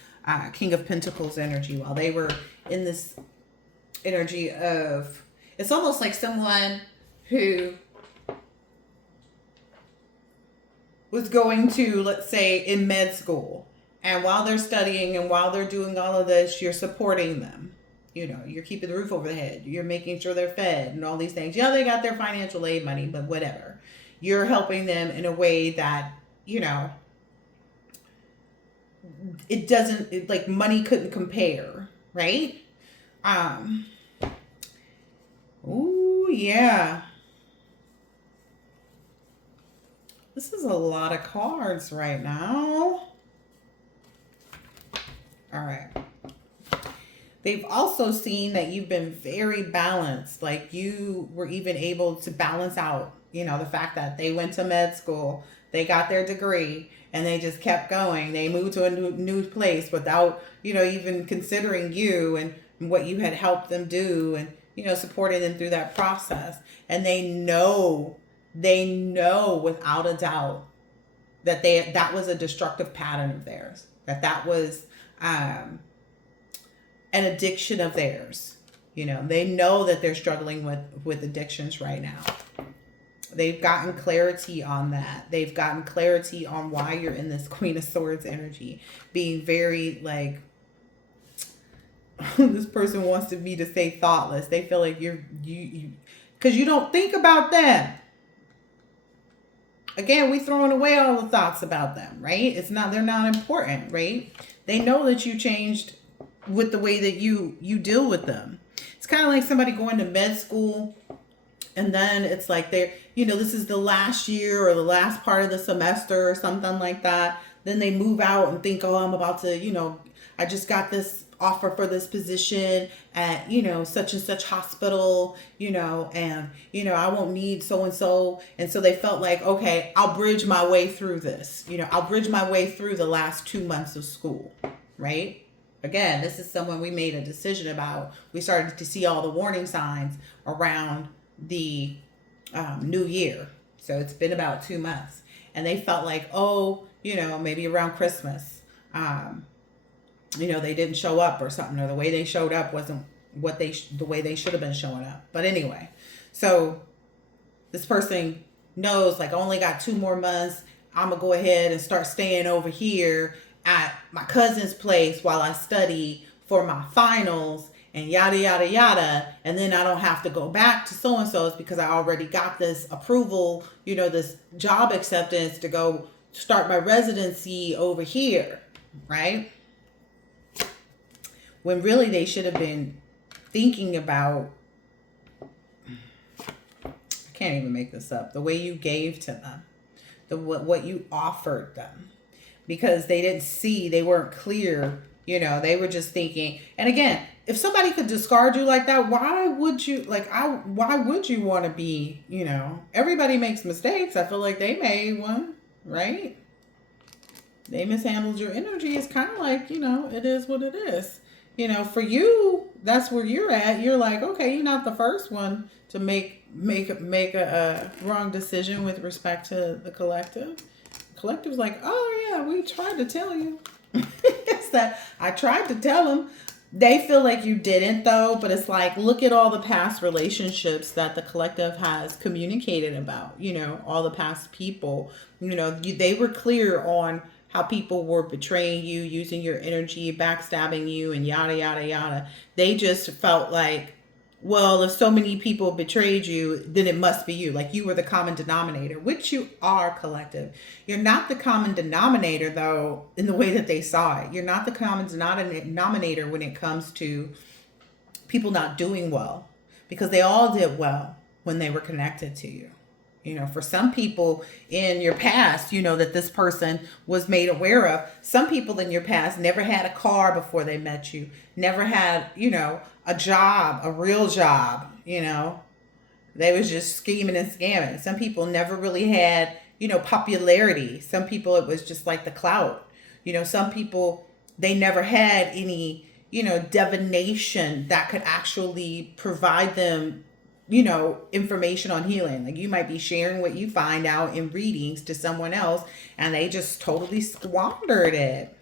King of Pentacles energy, while they were in this energy of... It's almost like someone who was going to, let's say, in med school. And while they're studying and while they're doing all of this, you're supporting them. You're keeping the roof over their head. You're making sure they're fed and all these things. Yeah, they got their financial aid money, but whatever. You're helping them in a way that, it doesn't, like money couldn't compare, right? Ooh, yeah. This is a lot of cards right now. All right. They've also seen that you've been very balanced. Like you were even able to balance out, the fact that they went to med school, they got their degree, and they just kept going. They moved to a new place without, even considering you and what you had helped them do and, supporting them through that process. And they know without a doubt that that was a destructive pattern of theirs, that was an addiction of theirs. They know that they're struggling with addictions right now. They've gotten clarity on that. They've gotten clarity on why you're in this Queen of Swords energy, being very like, this person wants me to say thoughtless. They feel like you because you don't think about them. Again, we throwing away all the thoughts about them, right? They're not important, right? They know that you changed with the way that you deal with them. It's kind of like somebody going to med school and then it's like this is the last year or the last part of the semester or something like that. Then they move out and think, oh, I'm about to, I just got this offer for this position at, such and such hospital, and, I won't need so-and-so. And so they felt like, okay, I'll bridge my way through this. I'll bridge my way through the last 2 months of school, right? Again, this is someone we made a decision about. We started to see all the warning signs around the new year. So it's been about 2 months. And they felt like, oh, maybe around Christmas, they didn't show up or something, or the way they showed up wasn't the way they should have been showing up. But anyway, so this person knows, like, I only got 2 more months. I'm going to go ahead and start staying over here at my cousin's place while I study for my finals and yada, yada, yada. And then I don't have to go back to so-and-so's because I already got this approval, this job acceptance to go start my residency over here, right? When really they should have been thinking about, I can't even make this up, the way you gave to them, what you offered them. Because they weren't clear They were just thinking. And again, if somebody could discard you like that, why would you why would you want to be, everybody makes mistakes. I feel like they made one, right? They mishandled your energy. It's kind of like, it is what it is. For you, that's where you're at. You're like, okay, you're not the first one to make a wrong decision with respect to the collective. The collective's like, oh yeah, we tried to tell you. It's that I tried to tell them. They feel like you didn't though, but it's like, look at all the past relationships that the collective has communicated about, all the past people, they were clear on how people were betraying you, using your energy, backstabbing you, and yada, yada, yada. They just felt like, well, if so many people betrayed you, then it must be you. Like you were the common denominator, which you are, collective. You're not the common denominator, though, in the way that they saw it. You're not the common denominator when it comes to people not doing well, because they all did well when they were connected to you. For some people in your past, that this person was made aware of. Some people in your past never had a car before they met you, never had, a job, a real job, They was just scheming and scamming. Some people never really had, popularity. Some people, it was just like the clout. Some people, they never had any, divination that could actually provide them information on healing. Like you might be sharing what you find out in readings to someone else and they just totally squandered it.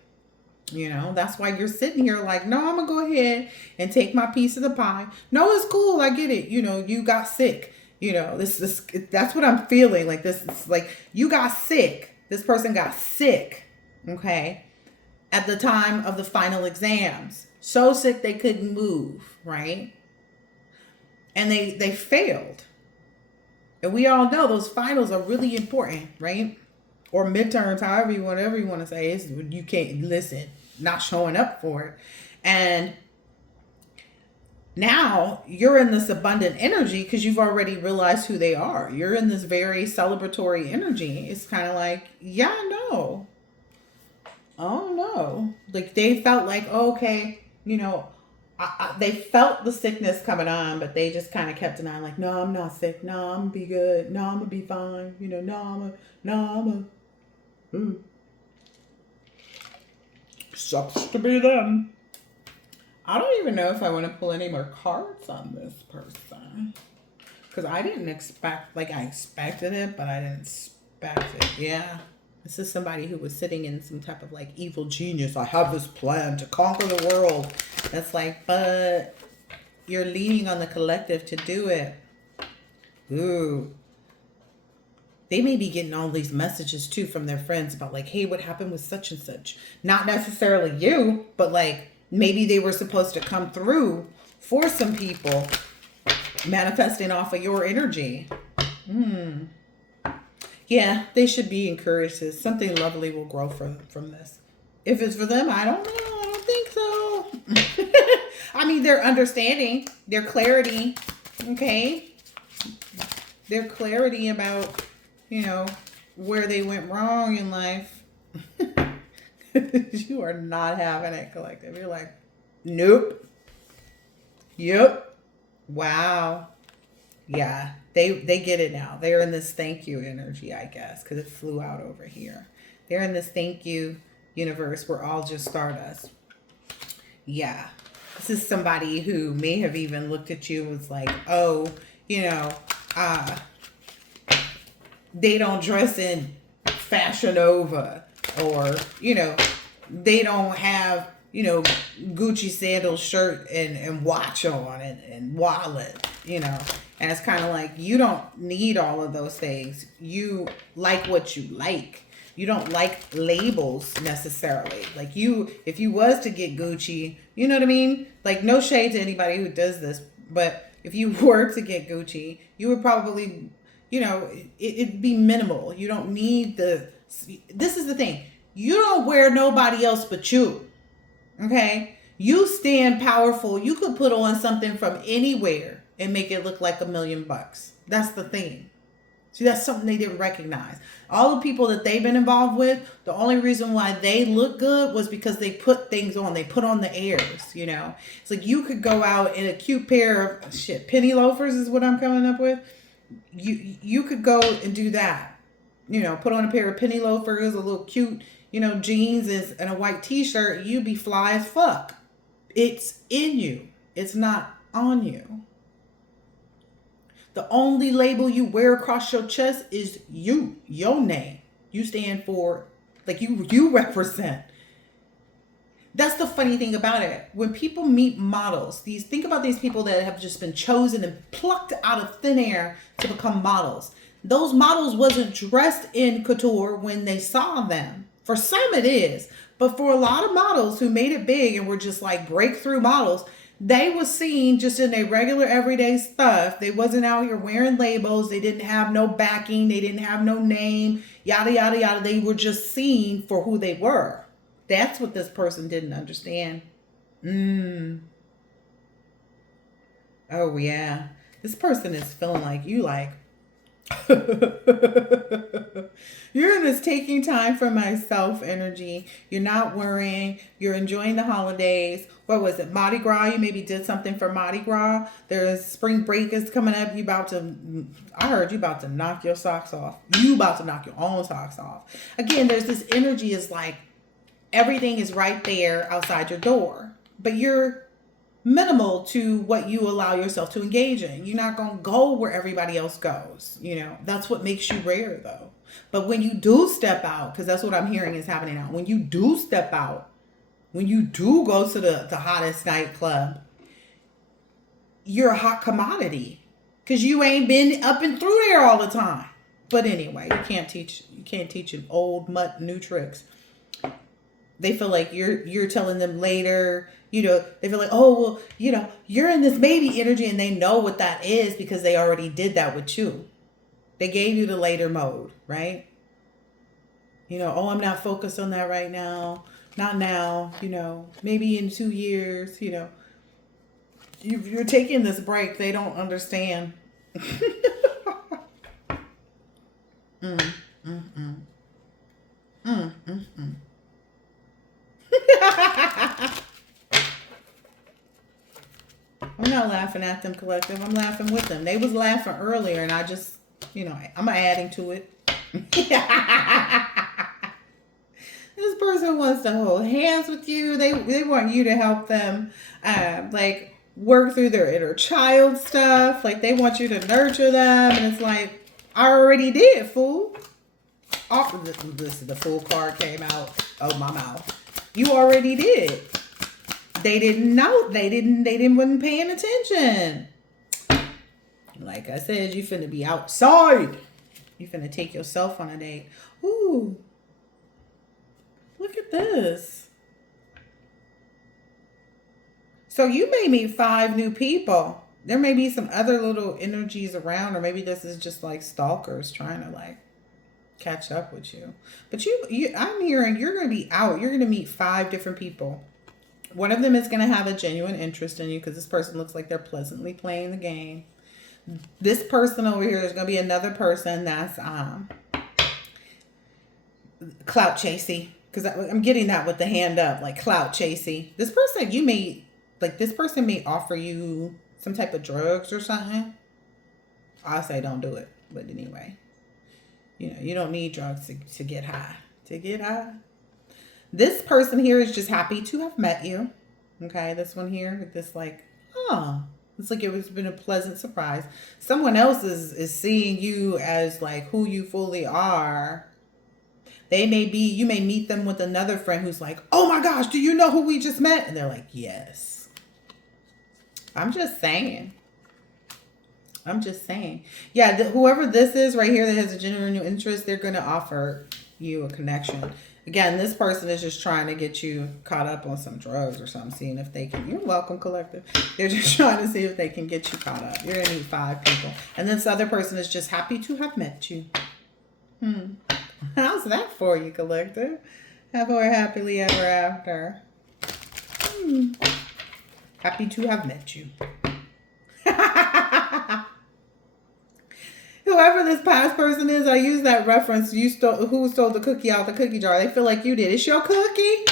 That's why you're sitting here like, no, I'm gonna go ahead and take my piece of the pie. No, it's cool. I get it. You got sick. That's what I'm feeling. Like this is like you got sick. This person got sick. Okay. At the time of the final exams. So sick they couldn't move, right? And they failed. And we all know those finals are really important, right? Or midterms, whatever you want to say, is you can't not showing up for it. And now you're in this abundant energy because you've already realized who they are. You're in this very celebratory energy. It's kind of like, yeah, no. Oh no. Like they felt like, oh, okay, they felt the sickness coming on, but they just kind of kept denying, like, no, I'm not sick. No, I'm gonna be good. No, I'm gonna be fine. Sucks to be them. I don't even know if I want to pull any more cards on this person. Because I didn't expect, I expected it, but I didn't expect it. Yeah. This is somebody who was sitting in some type of evil genius. I have this plan to conquer the world. That's like, but you're leaning on the collective to do it. Ooh. They may be getting all these messages too from their friends about hey, what happened with such and such? Not necessarily you, but maybe they were supposed to come through for some people manifesting off of your energy. Yeah, they should be encouraged. Something lovely will grow from this. If it's for them, I don't know. I don't think so. I mean, their understanding, their clarity, okay? Their clarity about, where they went wrong in life. You are not having it, collective. You're like, nope. Yep. Wow. Yeah. They get it now. They're in this thank you energy, I guess, because it flew out over here. They're in this thank you universe. We're all just stardust. Yeah. This is somebody who may have even looked at you and was like, oh, they don't dress in Fashion Nova, or, they don't have, Gucci sandal shirt and watch on and wallet, and it's kind of like, you don't need all of those things. You like what you like. You don't like labels necessarily. If you was to get Gucci, you know what I mean? No shade to anybody who does this, but if you were to get Gucci, you would probably, it'd be minimal. You don't need this is the thing. You don't wear nobody else but you. Okay? You stand powerful. You could put on something from anywhere and make it look like $1 million. That's the thing. See, that's something they didn't recognize. All the people that they've been involved with, the only reason why they look good was because they put things on. They put on the airs, you know. It's like you could go out in a cute pair of penny loafers is what I'm coming up with. You could go and do that. You know, put on a pair of penny loafers, a little cute, jeans and a white t-shirt. You'd be fly as fuck. It's in you. It's not on you. The only label you wear across your chest is you, your name. You stand for, like you represent. That's the funny thing about it. When people meet models, think about these people that have just been chosen and plucked out of thin air to become models. Those models wasn't dressed in couture when they saw them. For some it is, but for a lot of models who made it big and were just like breakthrough models, they was seen just in their regular everyday stuff. They wasn't out here wearing labels. They didn't have no backing. They didn't have no name, yada, yada, yada. They were just seen for who they were. That's what this person didn't understand. Oh, yeah. This person is feeling like you like, you're in this taking time for myself energy. You're not worrying. You're enjoying the holidays. What was it? Mardi Gras. You maybe did something for Mardi Gras. There's spring break is coming up. I heard you about to knock your socks off. You about to knock your own socks off. Again, there's this energy is like everything is right there outside your door, but you're minimal to what you allow yourself to engage in. You're not going to go where everybody else goes. That's what makes you rare though. But when you do step out, because that's what I'm hearing is happening now. When you do step out, when you do go to the hottest nightclub, you're a hot commodity because you ain't been up and through there all the time. But anyway, you can't teach an old mutt new tricks. They feel like you're telling them later, they feel like, oh, well, you're in this baby energy, and they know what that is because they already did that with you. They gave you the later mode, right? Oh, I'm not focused on that right now. Not now, maybe in 2 years, you're taking this break. They don't understand. I'm not laughing at them, collective. I'm laughing with them. They was laughing earlier, and I just, I'm adding to it. This person wants to hold hands with you. They want you to help them, like work through their inner child stuff. Like they want you to nurture them, and it's like, I already did, fool. Oh, this the fool card came out of my mouth. You already did. They didn't know. They wasn't paying attention. Like I said, you finna be outside. You finna take yourself on a date. Ooh. Look at this. So you may meet 5 new people. There may be some other little energies around, or maybe this is just like stalkers trying to like catch up with you. But I'm hearing you're going to be out. You're going to meet 5 different people. One of them is going to have a genuine interest in you because this person looks like they're pleasantly playing the game. This person over here is going to be another person that's clout chasey, because I'm getting that with the hand up, like clout chasey. This person may offer you some type of drugs or something. I say don't do it, but anyway, you don't need drugs to get high. To get high. This person here is just happy to have met you. Okay, this one here, this like, it's like it was been a pleasant surprise. Someone else is seeing you as like who you fully are. You may meet them with another friend who's like, oh my gosh, do you know who we just met? And they're like, yes. I'm just saying. Yeah, whoever this is right here that has a genuine interest, they're going to offer you a connection. Again, this person is just trying to get you caught up on some drugs or something, seeing if they can. You're welcome, collective. They're just trying to see if they can get you caught up. You're going to meet 5 people. And this other person is just happy to have met you. How's that for you, collective? Happily, happily ever after. Happy to have met you. whoever this past person is, I use that reference. Who stole the cookie out the cookie jar? They feel like you did. It's your cookie.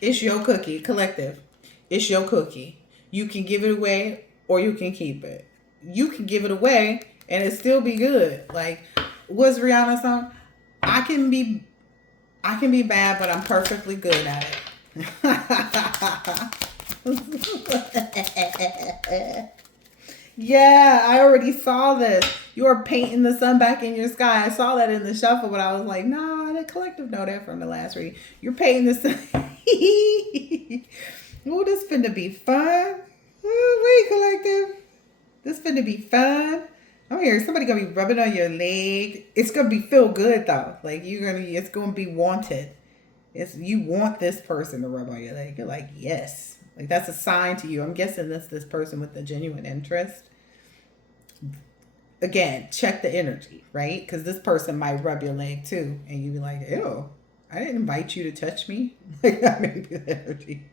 It's your cookie, collective. It's your cookie. You can give it away or you can keep it. You can give it away and it still be good. Like, what's Rihanna's song? I can be bad, but I'm perfectly good at it. Yeah, I already saw this. You are painting the sun back in your sky. I saw that in the shuffle, but I was like, nah, the collective know that from the last reading. You're painting the sun. Oh, this finna be fun. Wait, collective. This finna be fun. I'm here. Somebody gonna be rubbing on your leg. It's gonna be feel good though. Like it's gonna be wanted. You want this person to rub on your leg. You're like, yes. Like that's a sign to you. I'm guessing that's this person with the genuine interest. Again, check the energy, right? Because this person might rub your leg too, and you be like, ew, I didn't invite you to touch me. Like that may be the energy.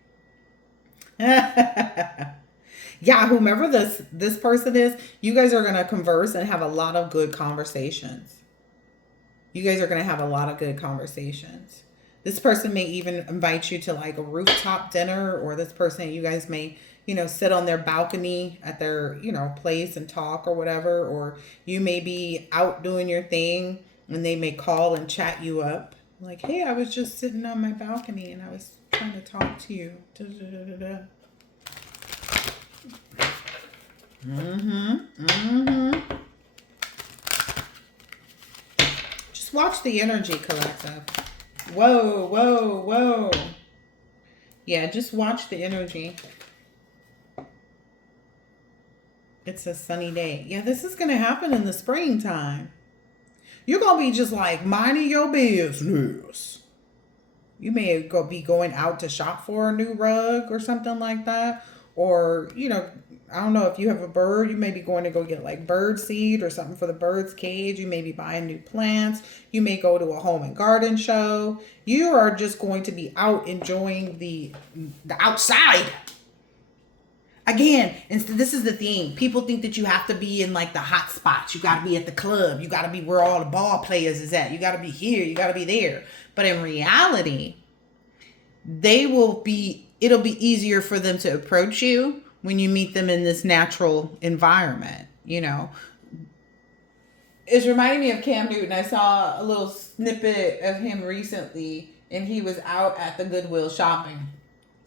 Yeah, whomever this person is, you guys are gonna converse and have a lot of good conversations. You guys are gonna have a lot of good conversations. This person may even invite you to like a rooftop dinner, or this person, you guys may, sit on their balcony at their, place and talk or whatever, or you may be out doing your thing and they may call and chat you up. Like, hey, I was just sitting on my balcony and I was trying to talk to you. Just watch the energy, collective. Whoa. Yeah, just watch the energy. It's a sunny day. Yeah, this is going to happen in the springtime. You're going to be just like minding your business. You may be going out to shop for a new rug or something like that. Or, I don't know if you have a bird, you may be going to go get like bird seed or something for the bird's cage. You may be buying new plants. You may go to a home and garden show. You are just going to be out enjoying the outside. Again, and this is the thing. People think that you have to be in like the hot spots. You got to be at the club. You got to be where all the ball players is at. You got to be here. You got to be there. But in reality, it'll be easier for them to approach you when you meet them in this natural environment, It's reminding me of Cam Newton. I saw a little snippet of him recently, and he was out at the Goodwill shopping.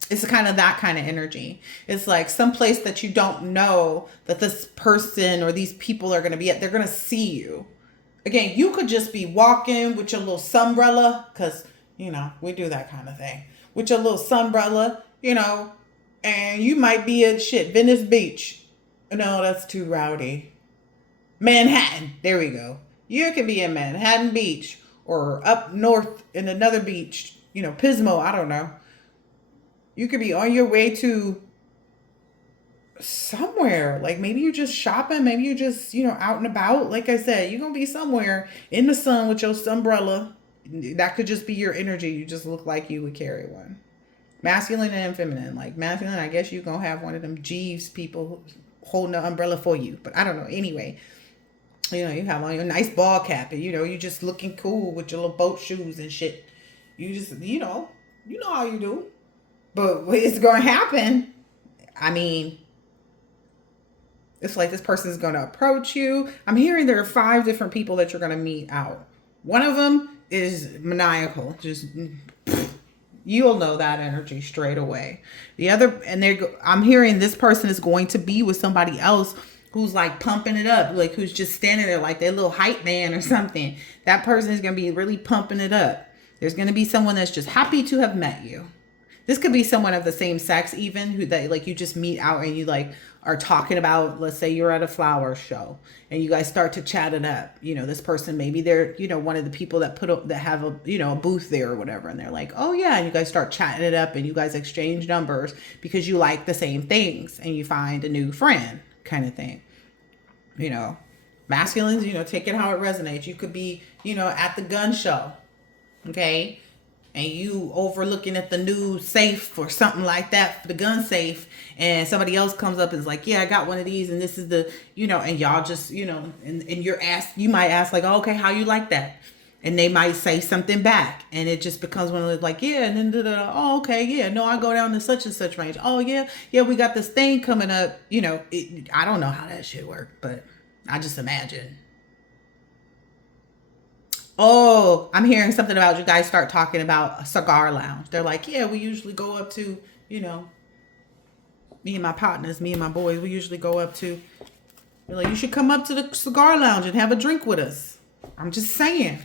It's kind of that kind of energy. It's like some place that you don't know that this person or these people are going to be at. They're going to see you. Again, you could just be walking with your little sunbrella, because, we do that kind of thing. With your little sunbrella, and you might be at Venice Beach. No, that's too rowdy. Manhattan. There we go. You could be in Manhattan Beach or up north in another beach, Pismo. I don't know. You could be on your way to somewhere. Like maybe you're just shopping. Maybe you're just, out and about. Like I said, you're going to be somewhere in the sun with your umbrella. That could just be your energy. You just look like you would carry one. Masculine and feminine. Like masculine, I guess you're going to have one of them Jeeves people holding the umbrella for you. But I don't know. Anyway, you have on your nice ball cap and, you're just looking cool with your little boat shoes and shit. You just, you know how you do. But it's going to happen. I mean, it's like this person's going to approach you. I'm hearing there are 5 different people that you're going to meet out. One of them is maniacal. Just, you'll know that energy straight away. The other, I'm hearing this person is going to be with somebody else who's like pumping it up. Like who's just standing there like their little hype man or something. That person is going to be really pumping it up. There's going to be someone that's just happy to have met you. This could be someone of the same sex even who that like you just meet out and you like are talking about, let's say you're at a flower show and you guys start to chat it up. This person, maybe they're, one of the people that that have a, a booth there or whatever. And they're like, oh yeah. And you guys start chatting it up and you guys exchange numbers because you like the same things and you find a new friend kind of thing. Masculines, take it how it resonates. You could be, at the gun show. Okay. and you overlooking at the new safe or something like that, the gun safe, and somebody else comes up and is like, yeah, I got one of these, and this is the, and y'all just, and you might ask like, oh, okay, how you like that? And they might say something back, and it just becomes one of those like, yeah, and then oh, okay, yeah, no, I go down to such and such range. Oh, yeah, we got this thing coming up. I don't know how that shit work, but I just imagine. Oh, I'm hearing something about you guys start talking about a cigar lounge. They're like, yeah, we usually go up to, me and my partners, me and my boys, we usually go up to. They're like, you should come up to the cigar lounge and have a drink with us. I'm just saying.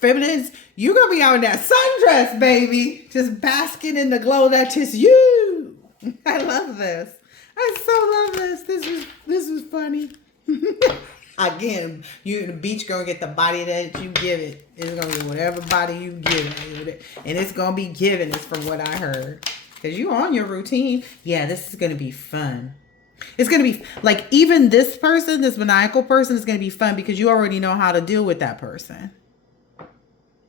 Feminines, you gonna be out in that sundress, baby, just basking in the glow that is you. I love this. I so love this. This was funny. Again, you in the beach gonna get the body that you give it. It's gonna be whatever body you give it, and it's gonna be given. It's from what I heard, cause you on your routine. Yeah, this is gonna be fun. It's going to be like, even this person, this maniacal person, is going to be fun because you already know how to deal with that person.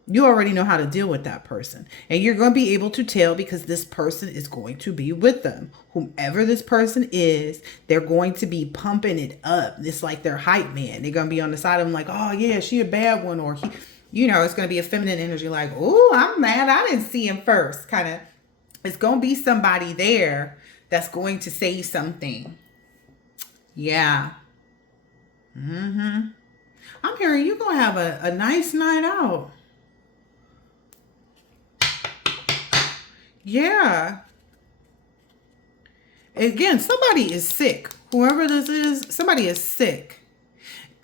You already know how to deal with that person. And you're going to be able to tell because this person is going to be with them. Whomever this person is, they're going to be pumping it up. It's like their hype man. They're going to be on the side of them like, oh, yeah, she a bad one. Or, it's going to be a feminine energy like, oh, I'm mad. I didn't see him first. Kind of, it's going to be somebody there that's going to say something. Yeah. I'm hearing you're going to have a nice night out. Yeah. Again, somebody is sick. Whoever this is, somebody is sick.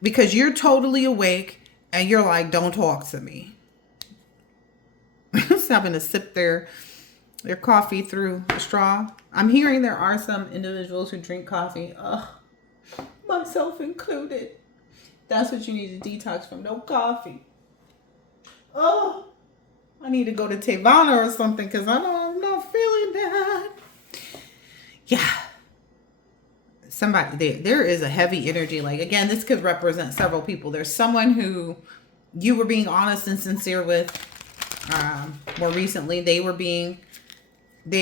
Because you're totally awake and you're like, don't talk to me. Just having to sip their coffee through a straw. I'm hearing there are some individuals who drink coffee. Ugh, myself included. That's what you need to detox from. No coffee. Oh, I need to go to Tevana or something because I'm not feeling that. Yeah. Somebody, there is a heavy energy. Like, again, this could represent several people. There's someone who you were being honest and sincere with. More recently, they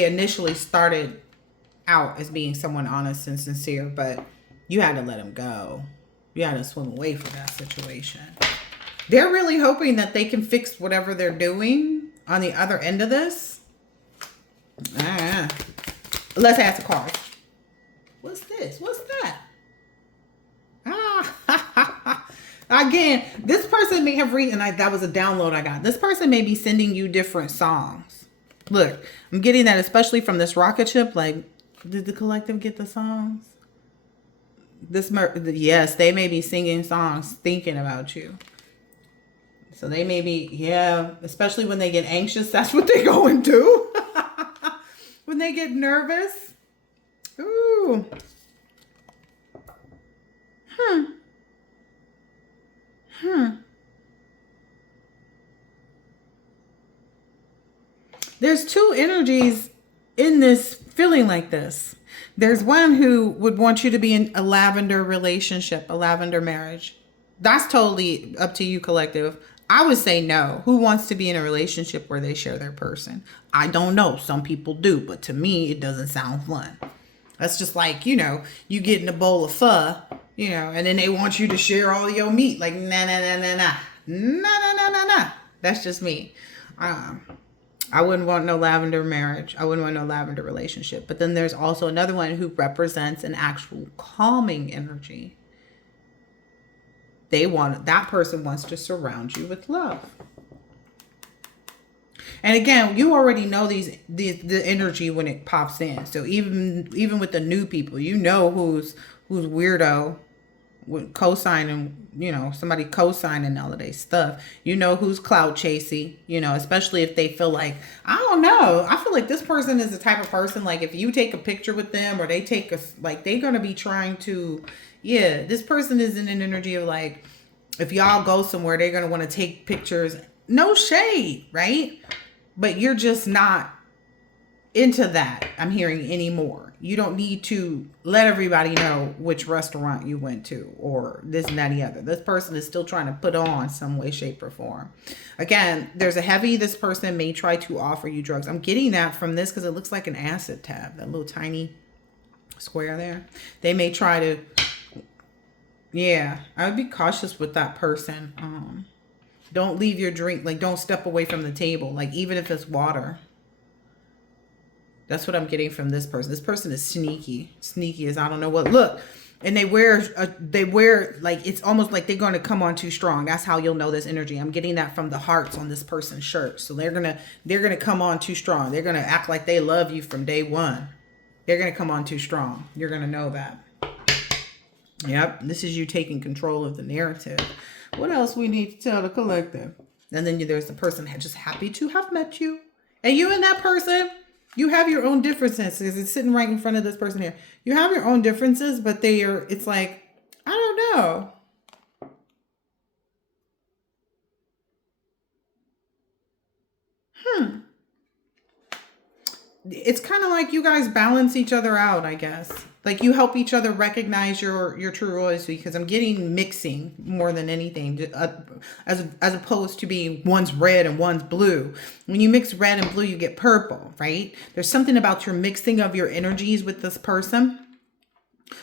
initially started out as being someone honest and sincere, but you had to let them go. You had to swim away from that situation. They're really hoping that they can fix whatever they're doing on the other end of this. Let's ask the cards. What's this? What's that? Again, this person may have that was a download I got. This person may be sending you different songs. Look, I'm getting that especially from this rocket ship. Like, did the collective get the songs? Yes, they may be singing songs thinking about you. So they may be, especially when they get anxious, that's what they go and do. When they get nervous. Ooh. There's two energies in this feeling like this. There's one who would want you to be in a lavender relationship, a lavender marriage. That's totally up to you, collective. I would say no. Who wants to be in a relationship where they share their person? I don't know. Some people do, but to me, it doesn't sound fun. That's just like, you get in a bowl of pho, and then they want you to share all your meat. Like, nah. That's just me. I wouldn't want no lavender marriage. I wouldn't want no lavender relationship. But then there's also another one who represents an actual calming energy. That person wants to surround you with love. And again, you already know the energy when it pops in. So even with the new people, who's weirdo with co-signing, somebody co-signing all of their stuff. Who's clout chasing, especially if they feel like, I don't know. I feel like this person is the type of person, like if you take a picture with them or they take they're going to be trying to, this person is in an energy of like, if y'all go somewhere, they're going to want to take pictures. No shade, right? But you're just not into that, I'm hearing, anymore. You don't need to let everybody know which restaurant you went to or this and that and the other. This person is still trying to put on some way, shape, or form. Again, there's a heavy, this person may try to offer you drugs. I'm getting that from this because it looks like an acid tab, that little tiny square there. They may try to, yeah, I would be cautious with that person. Don't leave your drink, like don't step away from the table, like even if it's water. That's what I'm getting from this person. This person is sneaky as I don't know what. Look, and they wear like, it's almost like they're going to come on too strong. That's how you'll know this energy. I'm getting that from the hearts on this person's shirt. So they're going to come on too strong. They're going to act like they love you from day one. They're going to come on too strong. You're going to know that. Yep. This is you taking control of the narrative. What else we need to tell the collective? And then there's the person just happy to have met you. And you and that person, you have your own differences because it's sitting right in front of this person here. You have your own differences, but it's like, I don't know. It's kind of like you guys balance each other out, I guess. Like you help each other recognize your true royalty, because I'm getting mixing more than anything, as opposed to being one's red and one's blue. When you mix red and blue, you get purple, right? There's something about your mixing of your energies with this person.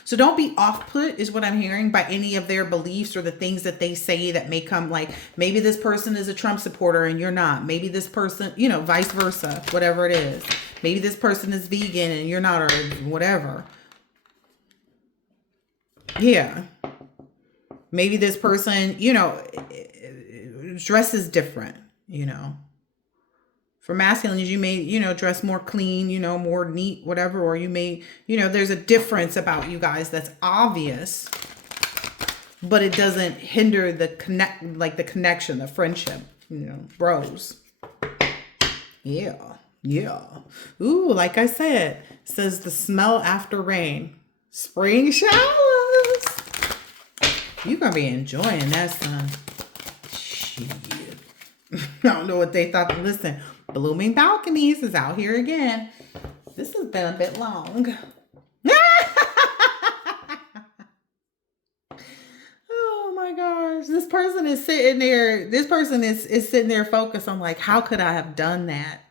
So don't be off-put, is what I'm hearing, by any of their beliefs or the things that they say that may come, like maybe this person is a Trump supporter and you're not. Maybe this person, vice versa, whatever it is. Maybe this person is vegan and you're not, or whatever. Yeah. Maybe this person, dresses different, For masculines, you may, dress more clean, more neat, whatever. Or you may, there's a difference about you guys that's obvious, but it doesn't hinder the connection, the friendship, bros. Yeah. Yeah. Ooh, like I said, says the smell after rain. Spring showers. You're going to be enjoying that, son. Shit. I don't know what they thought. Listen, Blooming Balconies is out here again. This has been a bit long. Oh my gosh. This person is sitting there. This person is sitting there focused on like, how could I have done that?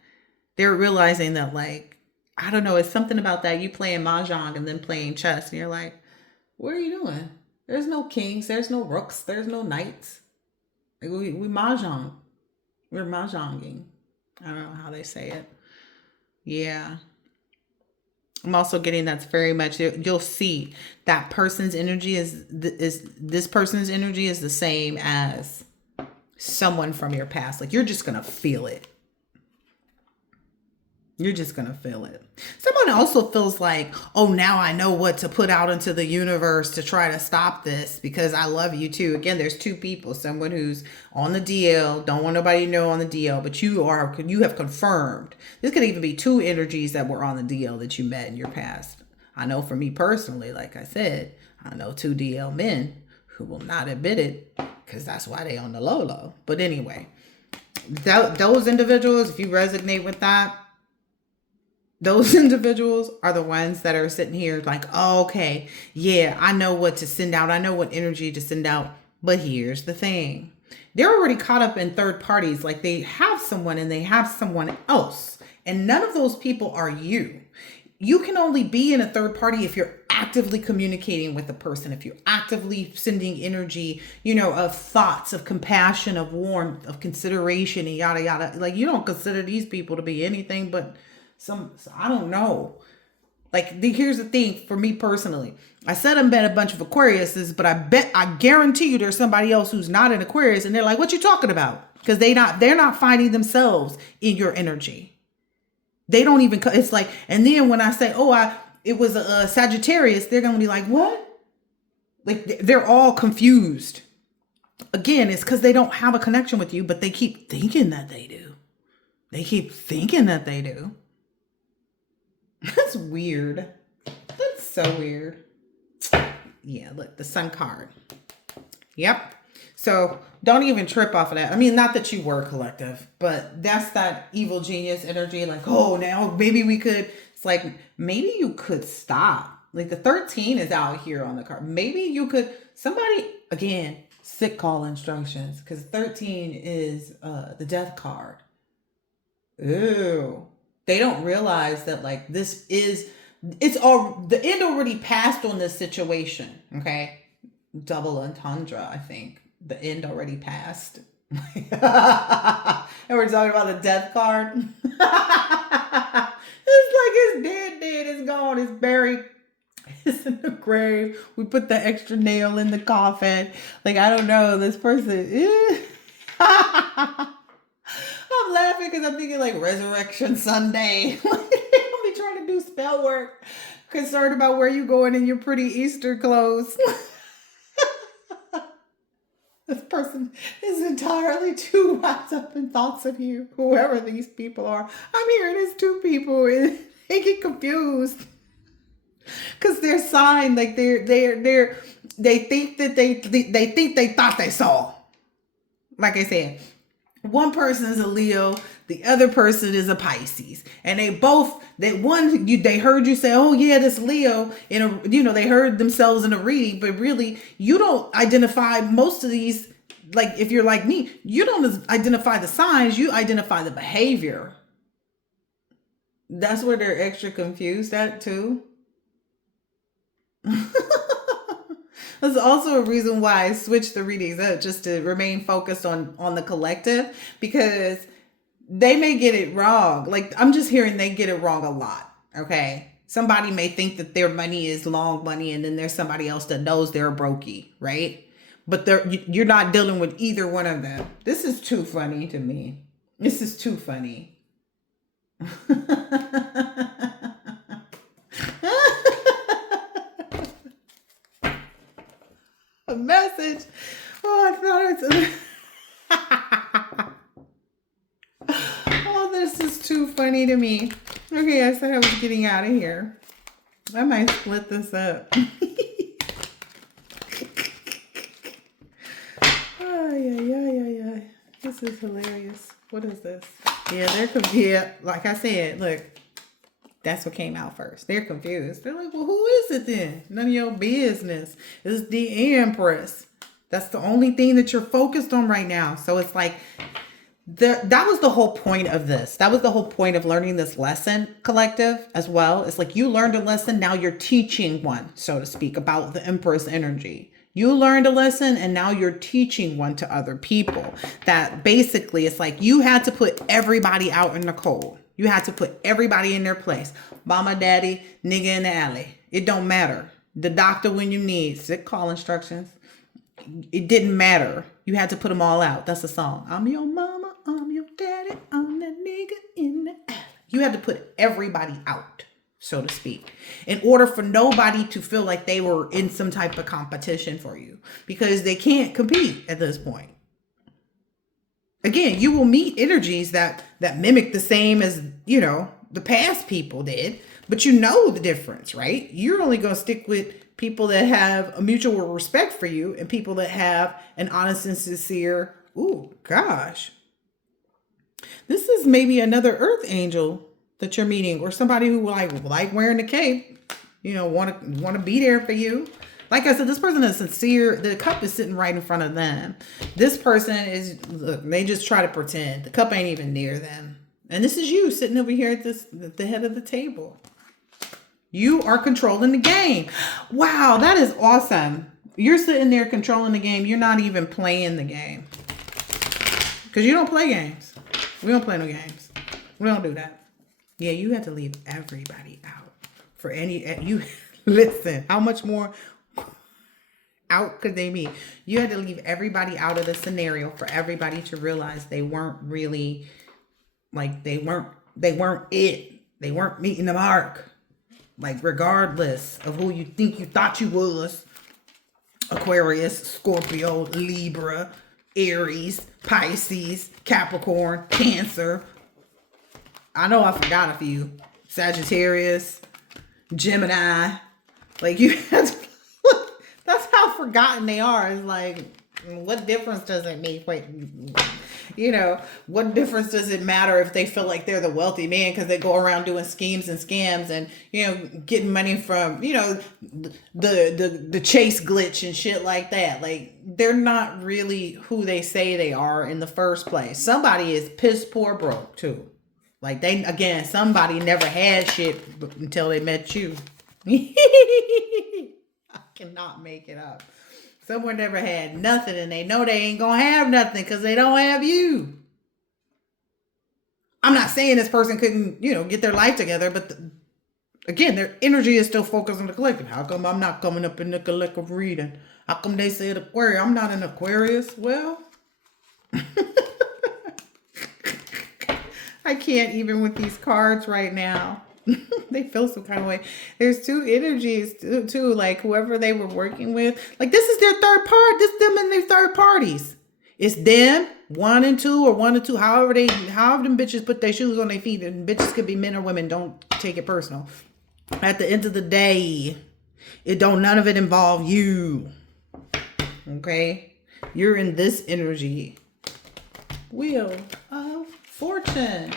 They're realizing that, like, I don't know, it's something about that. You playing mahjong and then playing chess, and you're like, what are you doing? There's no kings, there's no rooks, there's no knights. Like, we mahjong. We're mahjonging. I don't know how they say it. Yeah. I'm also getting that's very much, you'll see that person's energy is this person's energy is the same as someone from your past. Like, you're just going to feel it. You're just going to feel it. Someone also feels like, oh, now I know what to put out into the universe to try to stop this because I love you too. Again, there's two people, someone who's on the DL, don't want nobody to know on the DL, but you have confirmed. This could even be two energies that were on the DL that you met in your past. I know for me personally, like I said, I know two DL men who will not admit it because that's why they on the low. But anyway, those individuals, if you resonate with that, those individuals are the ones that are sitting here like, oh, okay, yeah, I know what to send out. I know what energy to send out. But here's the thing. They're already caught up in third parties. Like, they have someone and they have someone else. And none of those people are you. You can only be in a third party if you're actively communicating with the person, if you're actively sending energy, of thoughts, of compassion, of warmth, of consideration, and yada, yada. Like, you don't consider these people to be anything but I don't know. Like, here's the thing for me personally. I said I met a bunch of Aquariuses, but I guarantee you there's somebody else who's not an Aquarius, and they're like, what you talking about? Because they're not finding themselves in your energy. They don't even, it's like, and then when I say, it was a Sagittarius, they're going to be like, what? Like, they're all confused. Again, it's because they don't have a connection with you, but they keep thinking that they do. They keep thinking that they do. That's weird. That's so weird. Yeah, look, the Sun card. Yep. So don't even trip off of that. I mean, not that you were collective, but that's that evil genius energy. Like, oh, now maybe we could. It's like, maybe you could stop. Like the 13 is out here on the card. Maybe you could, somebody, again, sick call instructions, because 13 is the death card. Ooh. They don't realize that, like, this is, it's all, the end already passed on this situation. Okay. Double entendre, I think. The end already passed. And we're talking about the death card. It's like it's dead, it's gone, it's buried. It's in the grave. We put the extra nail in the coffin. Like, I don't know, this person. I'm laughing because I'm thinking like Resurrection Sunday. I'll be trying to do spell work, concerned about where you going in your pretty Easter clothes. This person is entirely too wrapped up in thoughts of you, whoever these people are. I'm hearing it's two people, and they get confused because they're signed like they think that they think they thought they saw. Like I said, one person is a Leo, the other person is a Pisces, and they heard you say, "Oh yeah, this Leo," they heard themselves in a reading, but really you don't identify most of these. Like if you're like me, you don't identify the signs, you identify the behavior. That's where they're extra confused at too. That's also a reason why I switched the readings up, just to remain focused on the collective, because they may get it wrong. Like, I'm just hearing they get it wrong a lot. Okay. Somebody may think that their money is long money, and then there's somebody else that knows they're a brokey, right? But you're not dealing with either one of them. This is too funny to me. This is too funny. A message. Oh, I thought it's. Oh, this is too funny to me. Okay, I said I was getting out of here. I might split this up. Oh, yeah. This is hilarious. What is this? Yeah, they're confused. Like I said, look. That's what came out first. They're confused. They're like, well, who is it then? None of your business. It's the Empress. That's the only thing that you're focused on right now. So it's like, that was the whole point of this. That was the whole point of learning this lesson, collective, as well. It's like you learned a lesson, now you're teaching one, so to speak, about the Empress energy. You learned a lesson and now you're teaching one to other people. That basically, it's like you had to put everybody out in the cold. You had to put everybody in their place. Mama, daddy, nigga in the alley. It don't matter. The doctor when you need. Sick call instructions. It didn't matter. You had to put them all out. That's the song. I'm your mama. I'm your daddy. I'm that nigga in the alley. You had to put everybody out, so to speak, in order for nobody to feel like they were in some type of competition for you, because they can't compete at this point. Again, you will meet energies that mimic the same as, the past people did, but you know the difference, right? You're only going to stick with people that have a mutual respect for you and people that have an honest and sincere, ooh, gosh. This is maybe another earth angel that you're meeting, or somebody who like wearing the cape, want to be there for you. Like I said, this person is sincere. The cup is sitting right in front of them. This person look, they just try to pretend. The cup ain't even near them. And this is you sitting over here at the head of the table. You are controlling the game. Wow, that is awesome. You're sitting there controlling the game. You're not even playing the game. Because you don't play games. We don't play no games. We don't do that. Yeah, you had to leave everybody out. Listen, how much more out could they be? You had to leave everybody out of the scenario for everybody to realize they weren't really, like, they weren't it. They weren't meeting the mark. Like, regardless of who you thought you was, Aquarius, Scorpio, Libra, Aries, Pisces, Capricorn, Cancer. I know I forgot a few. Sagittarius, Gemini. Like, you had to, that's how forgotten they are. It's like, What difference does it make? Wait, you know, what difference does it matter if they feel like they're the wealthy man because they go around doing schemes and scams and, you know, getting money from, you know, the chase glitch and shit like that. Like, they're not really who they say they are in the first place. Somebody is piss poor broke too. Like, they, again, somebody never had shit until they met you. I cannot make it up. Someone never had nothing and they know they ain't gonna have nothing because they don't have you. I'm not saying this person couldn't, you know, get their life together, but again, their energy is still focused on the collective. How come I'm not coming up in the collective reading? How come they said Aquarius? I'm not an Aquarius. Well, I can't even with these cards right now. They feel some kind of way. There's two energies too, like whoever they were working with. Like, this is their third part. This is them and their third parties. It's them, 1 and 2, or 1 and 2, however them bitches put their shoes on their feet. And bitches could be men or women. Don't take it personal. At the end of the day, none of it involve you. Okay? You're in this energy. Wheel of Fortune.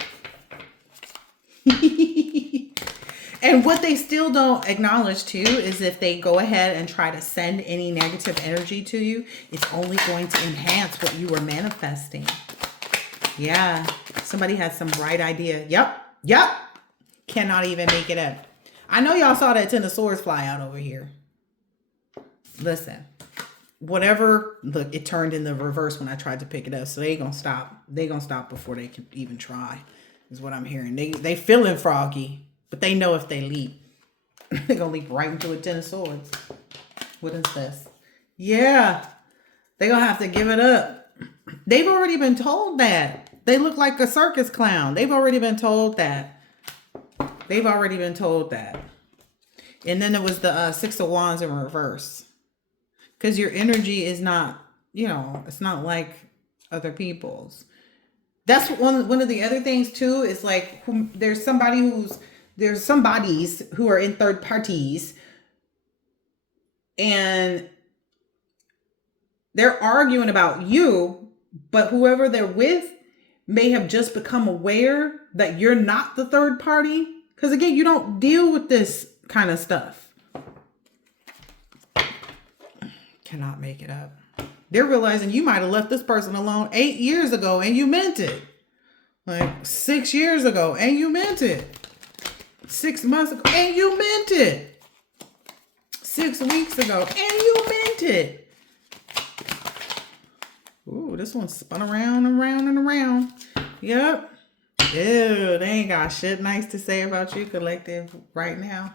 And what they still don't acknowledge too is if they go ahead and try to send any negative energy to you, it's only going to enhance what you were manifesting. Yeah. Somebody has some bright idea. Yep. Cannot even make it up. I know y'all saw that 10 of Swords fly out over here. Listen. Whatever, look, it turned in the reverse when I tried to pick it up. So they gonna stop. They gonna stop before they can even try, is what I'm hearing. They feeling froggy, but they know if they leap, they're gonna leap right into a 10 of Swords. What is this? Yeah, they gonna have to give it up. They've already been told that. They look like a circus clown. They've already been told that. They've already been told that. And then it was the 6 of Wands in reverse. Because your energy is not, you know, it's not like other people's. That's one of the other things too, is like there's somebodies who are in third parties and they're arguing about you, but whoever they're with may have just become aware that you're not the third party. Because again, you don't deal with this kind of stuff. Cannot make it up. They're realizing you might have left this person alone 8 years ago and you meant it. Like 6 years ago and you meant it. 6 months ago and you meant it. 6 weeks ago and you meant it. Ooh, this one spun around and around and around. Yep. Ew, they ain't got shit nice to say about you, collective, right now.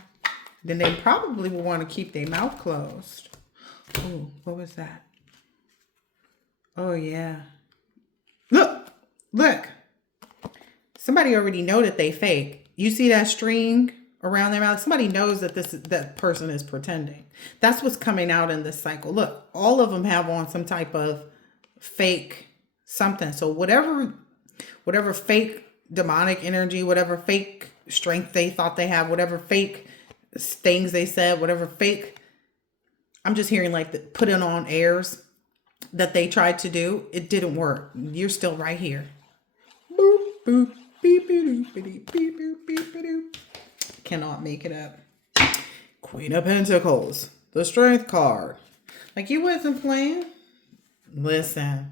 Then they probably will want to keep their mouth closed. Oh, what was that? Oh, yeah. Look. Somebody already know that they fake. You see that string around their mouth? Somebody knows that that person is pretending. That's what's coming out in this cycle. Look, all of them have on some type of fake something. So whatever fake demonic energy, whatever fake strength they thought they have, whatever fake things they said, whatever fake, I'm just hearing like putting on airs that they tried to do. It didn't work. You're still right here. Boop, boop, beep, beep, beep, beep, beep, beep, beep. Cannot make it up. Queen of Pentacles. The Strength card. Like, you wasn't playing. Listen.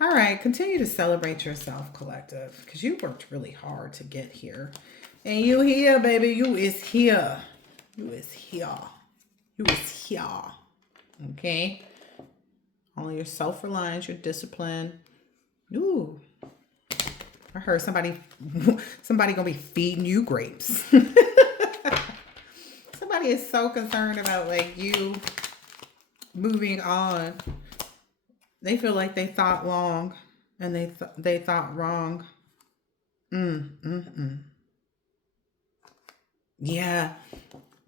All right. Continue to celebrate yourself, collective. Because you worked really hard to get here. And you here, baby. You is here. You is here. You is here. Okay? All your self-reliance, your discipline. Ooh. I heard somebody gonna be feeding you grapes. Somebody is so concerned about like you moving on. They feel like they thought long and they thought wrong. Yeah.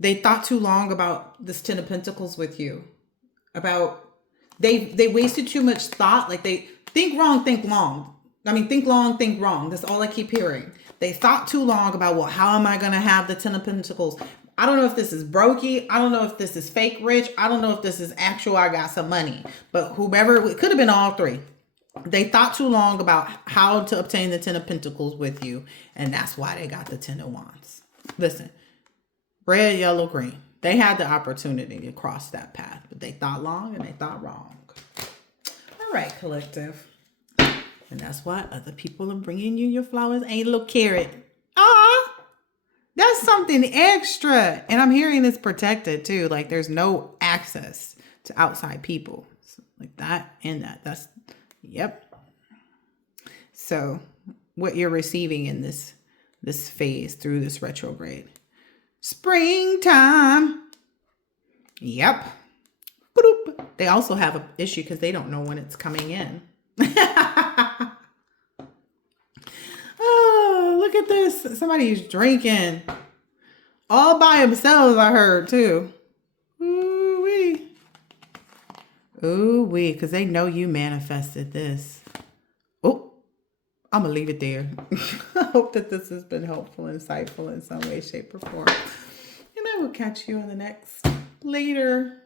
They thought too long about this 10 of Pentacles with you. About they wasted too much thought. Like, they think wrong, think long. I mean, think long, think wrong. That's all I keep hearing. They thought too long about, well, how am I going to have the 10 of Pentacles? I don't know if this is brokey. I don't know if this is fake rich. I don't know if this is actual, I got some money. But whomever, it could have been all three. They thought too long about how to obtain the 10 of Pentacles with you. And that's why they got the 10 of Wands. Listen, red, yellow, green. They had the opportunity to cross that path. But they thought long and they thought wrong. All right, collective. And that's why other people are bringing you your flowers. Ain't a little carrot. Ah, that's something extra. And I'm hearing it's protected too. Like there's no access to outside people. So like that and that. That's, yep. So what you're receiving in this phase through this retrograde. Springtime. Yep. They also have an issue because they don't know when it's coming in. Oh, look at this. Somebody's drinking. All by themselves, I heard, too. Ooh-wee. Ooh-wee, because they know you manifested this. Oh, I'm going to leave it there. I hope that this has been helpful, insightful in some way, shape, or form. And I will catch you in the next later.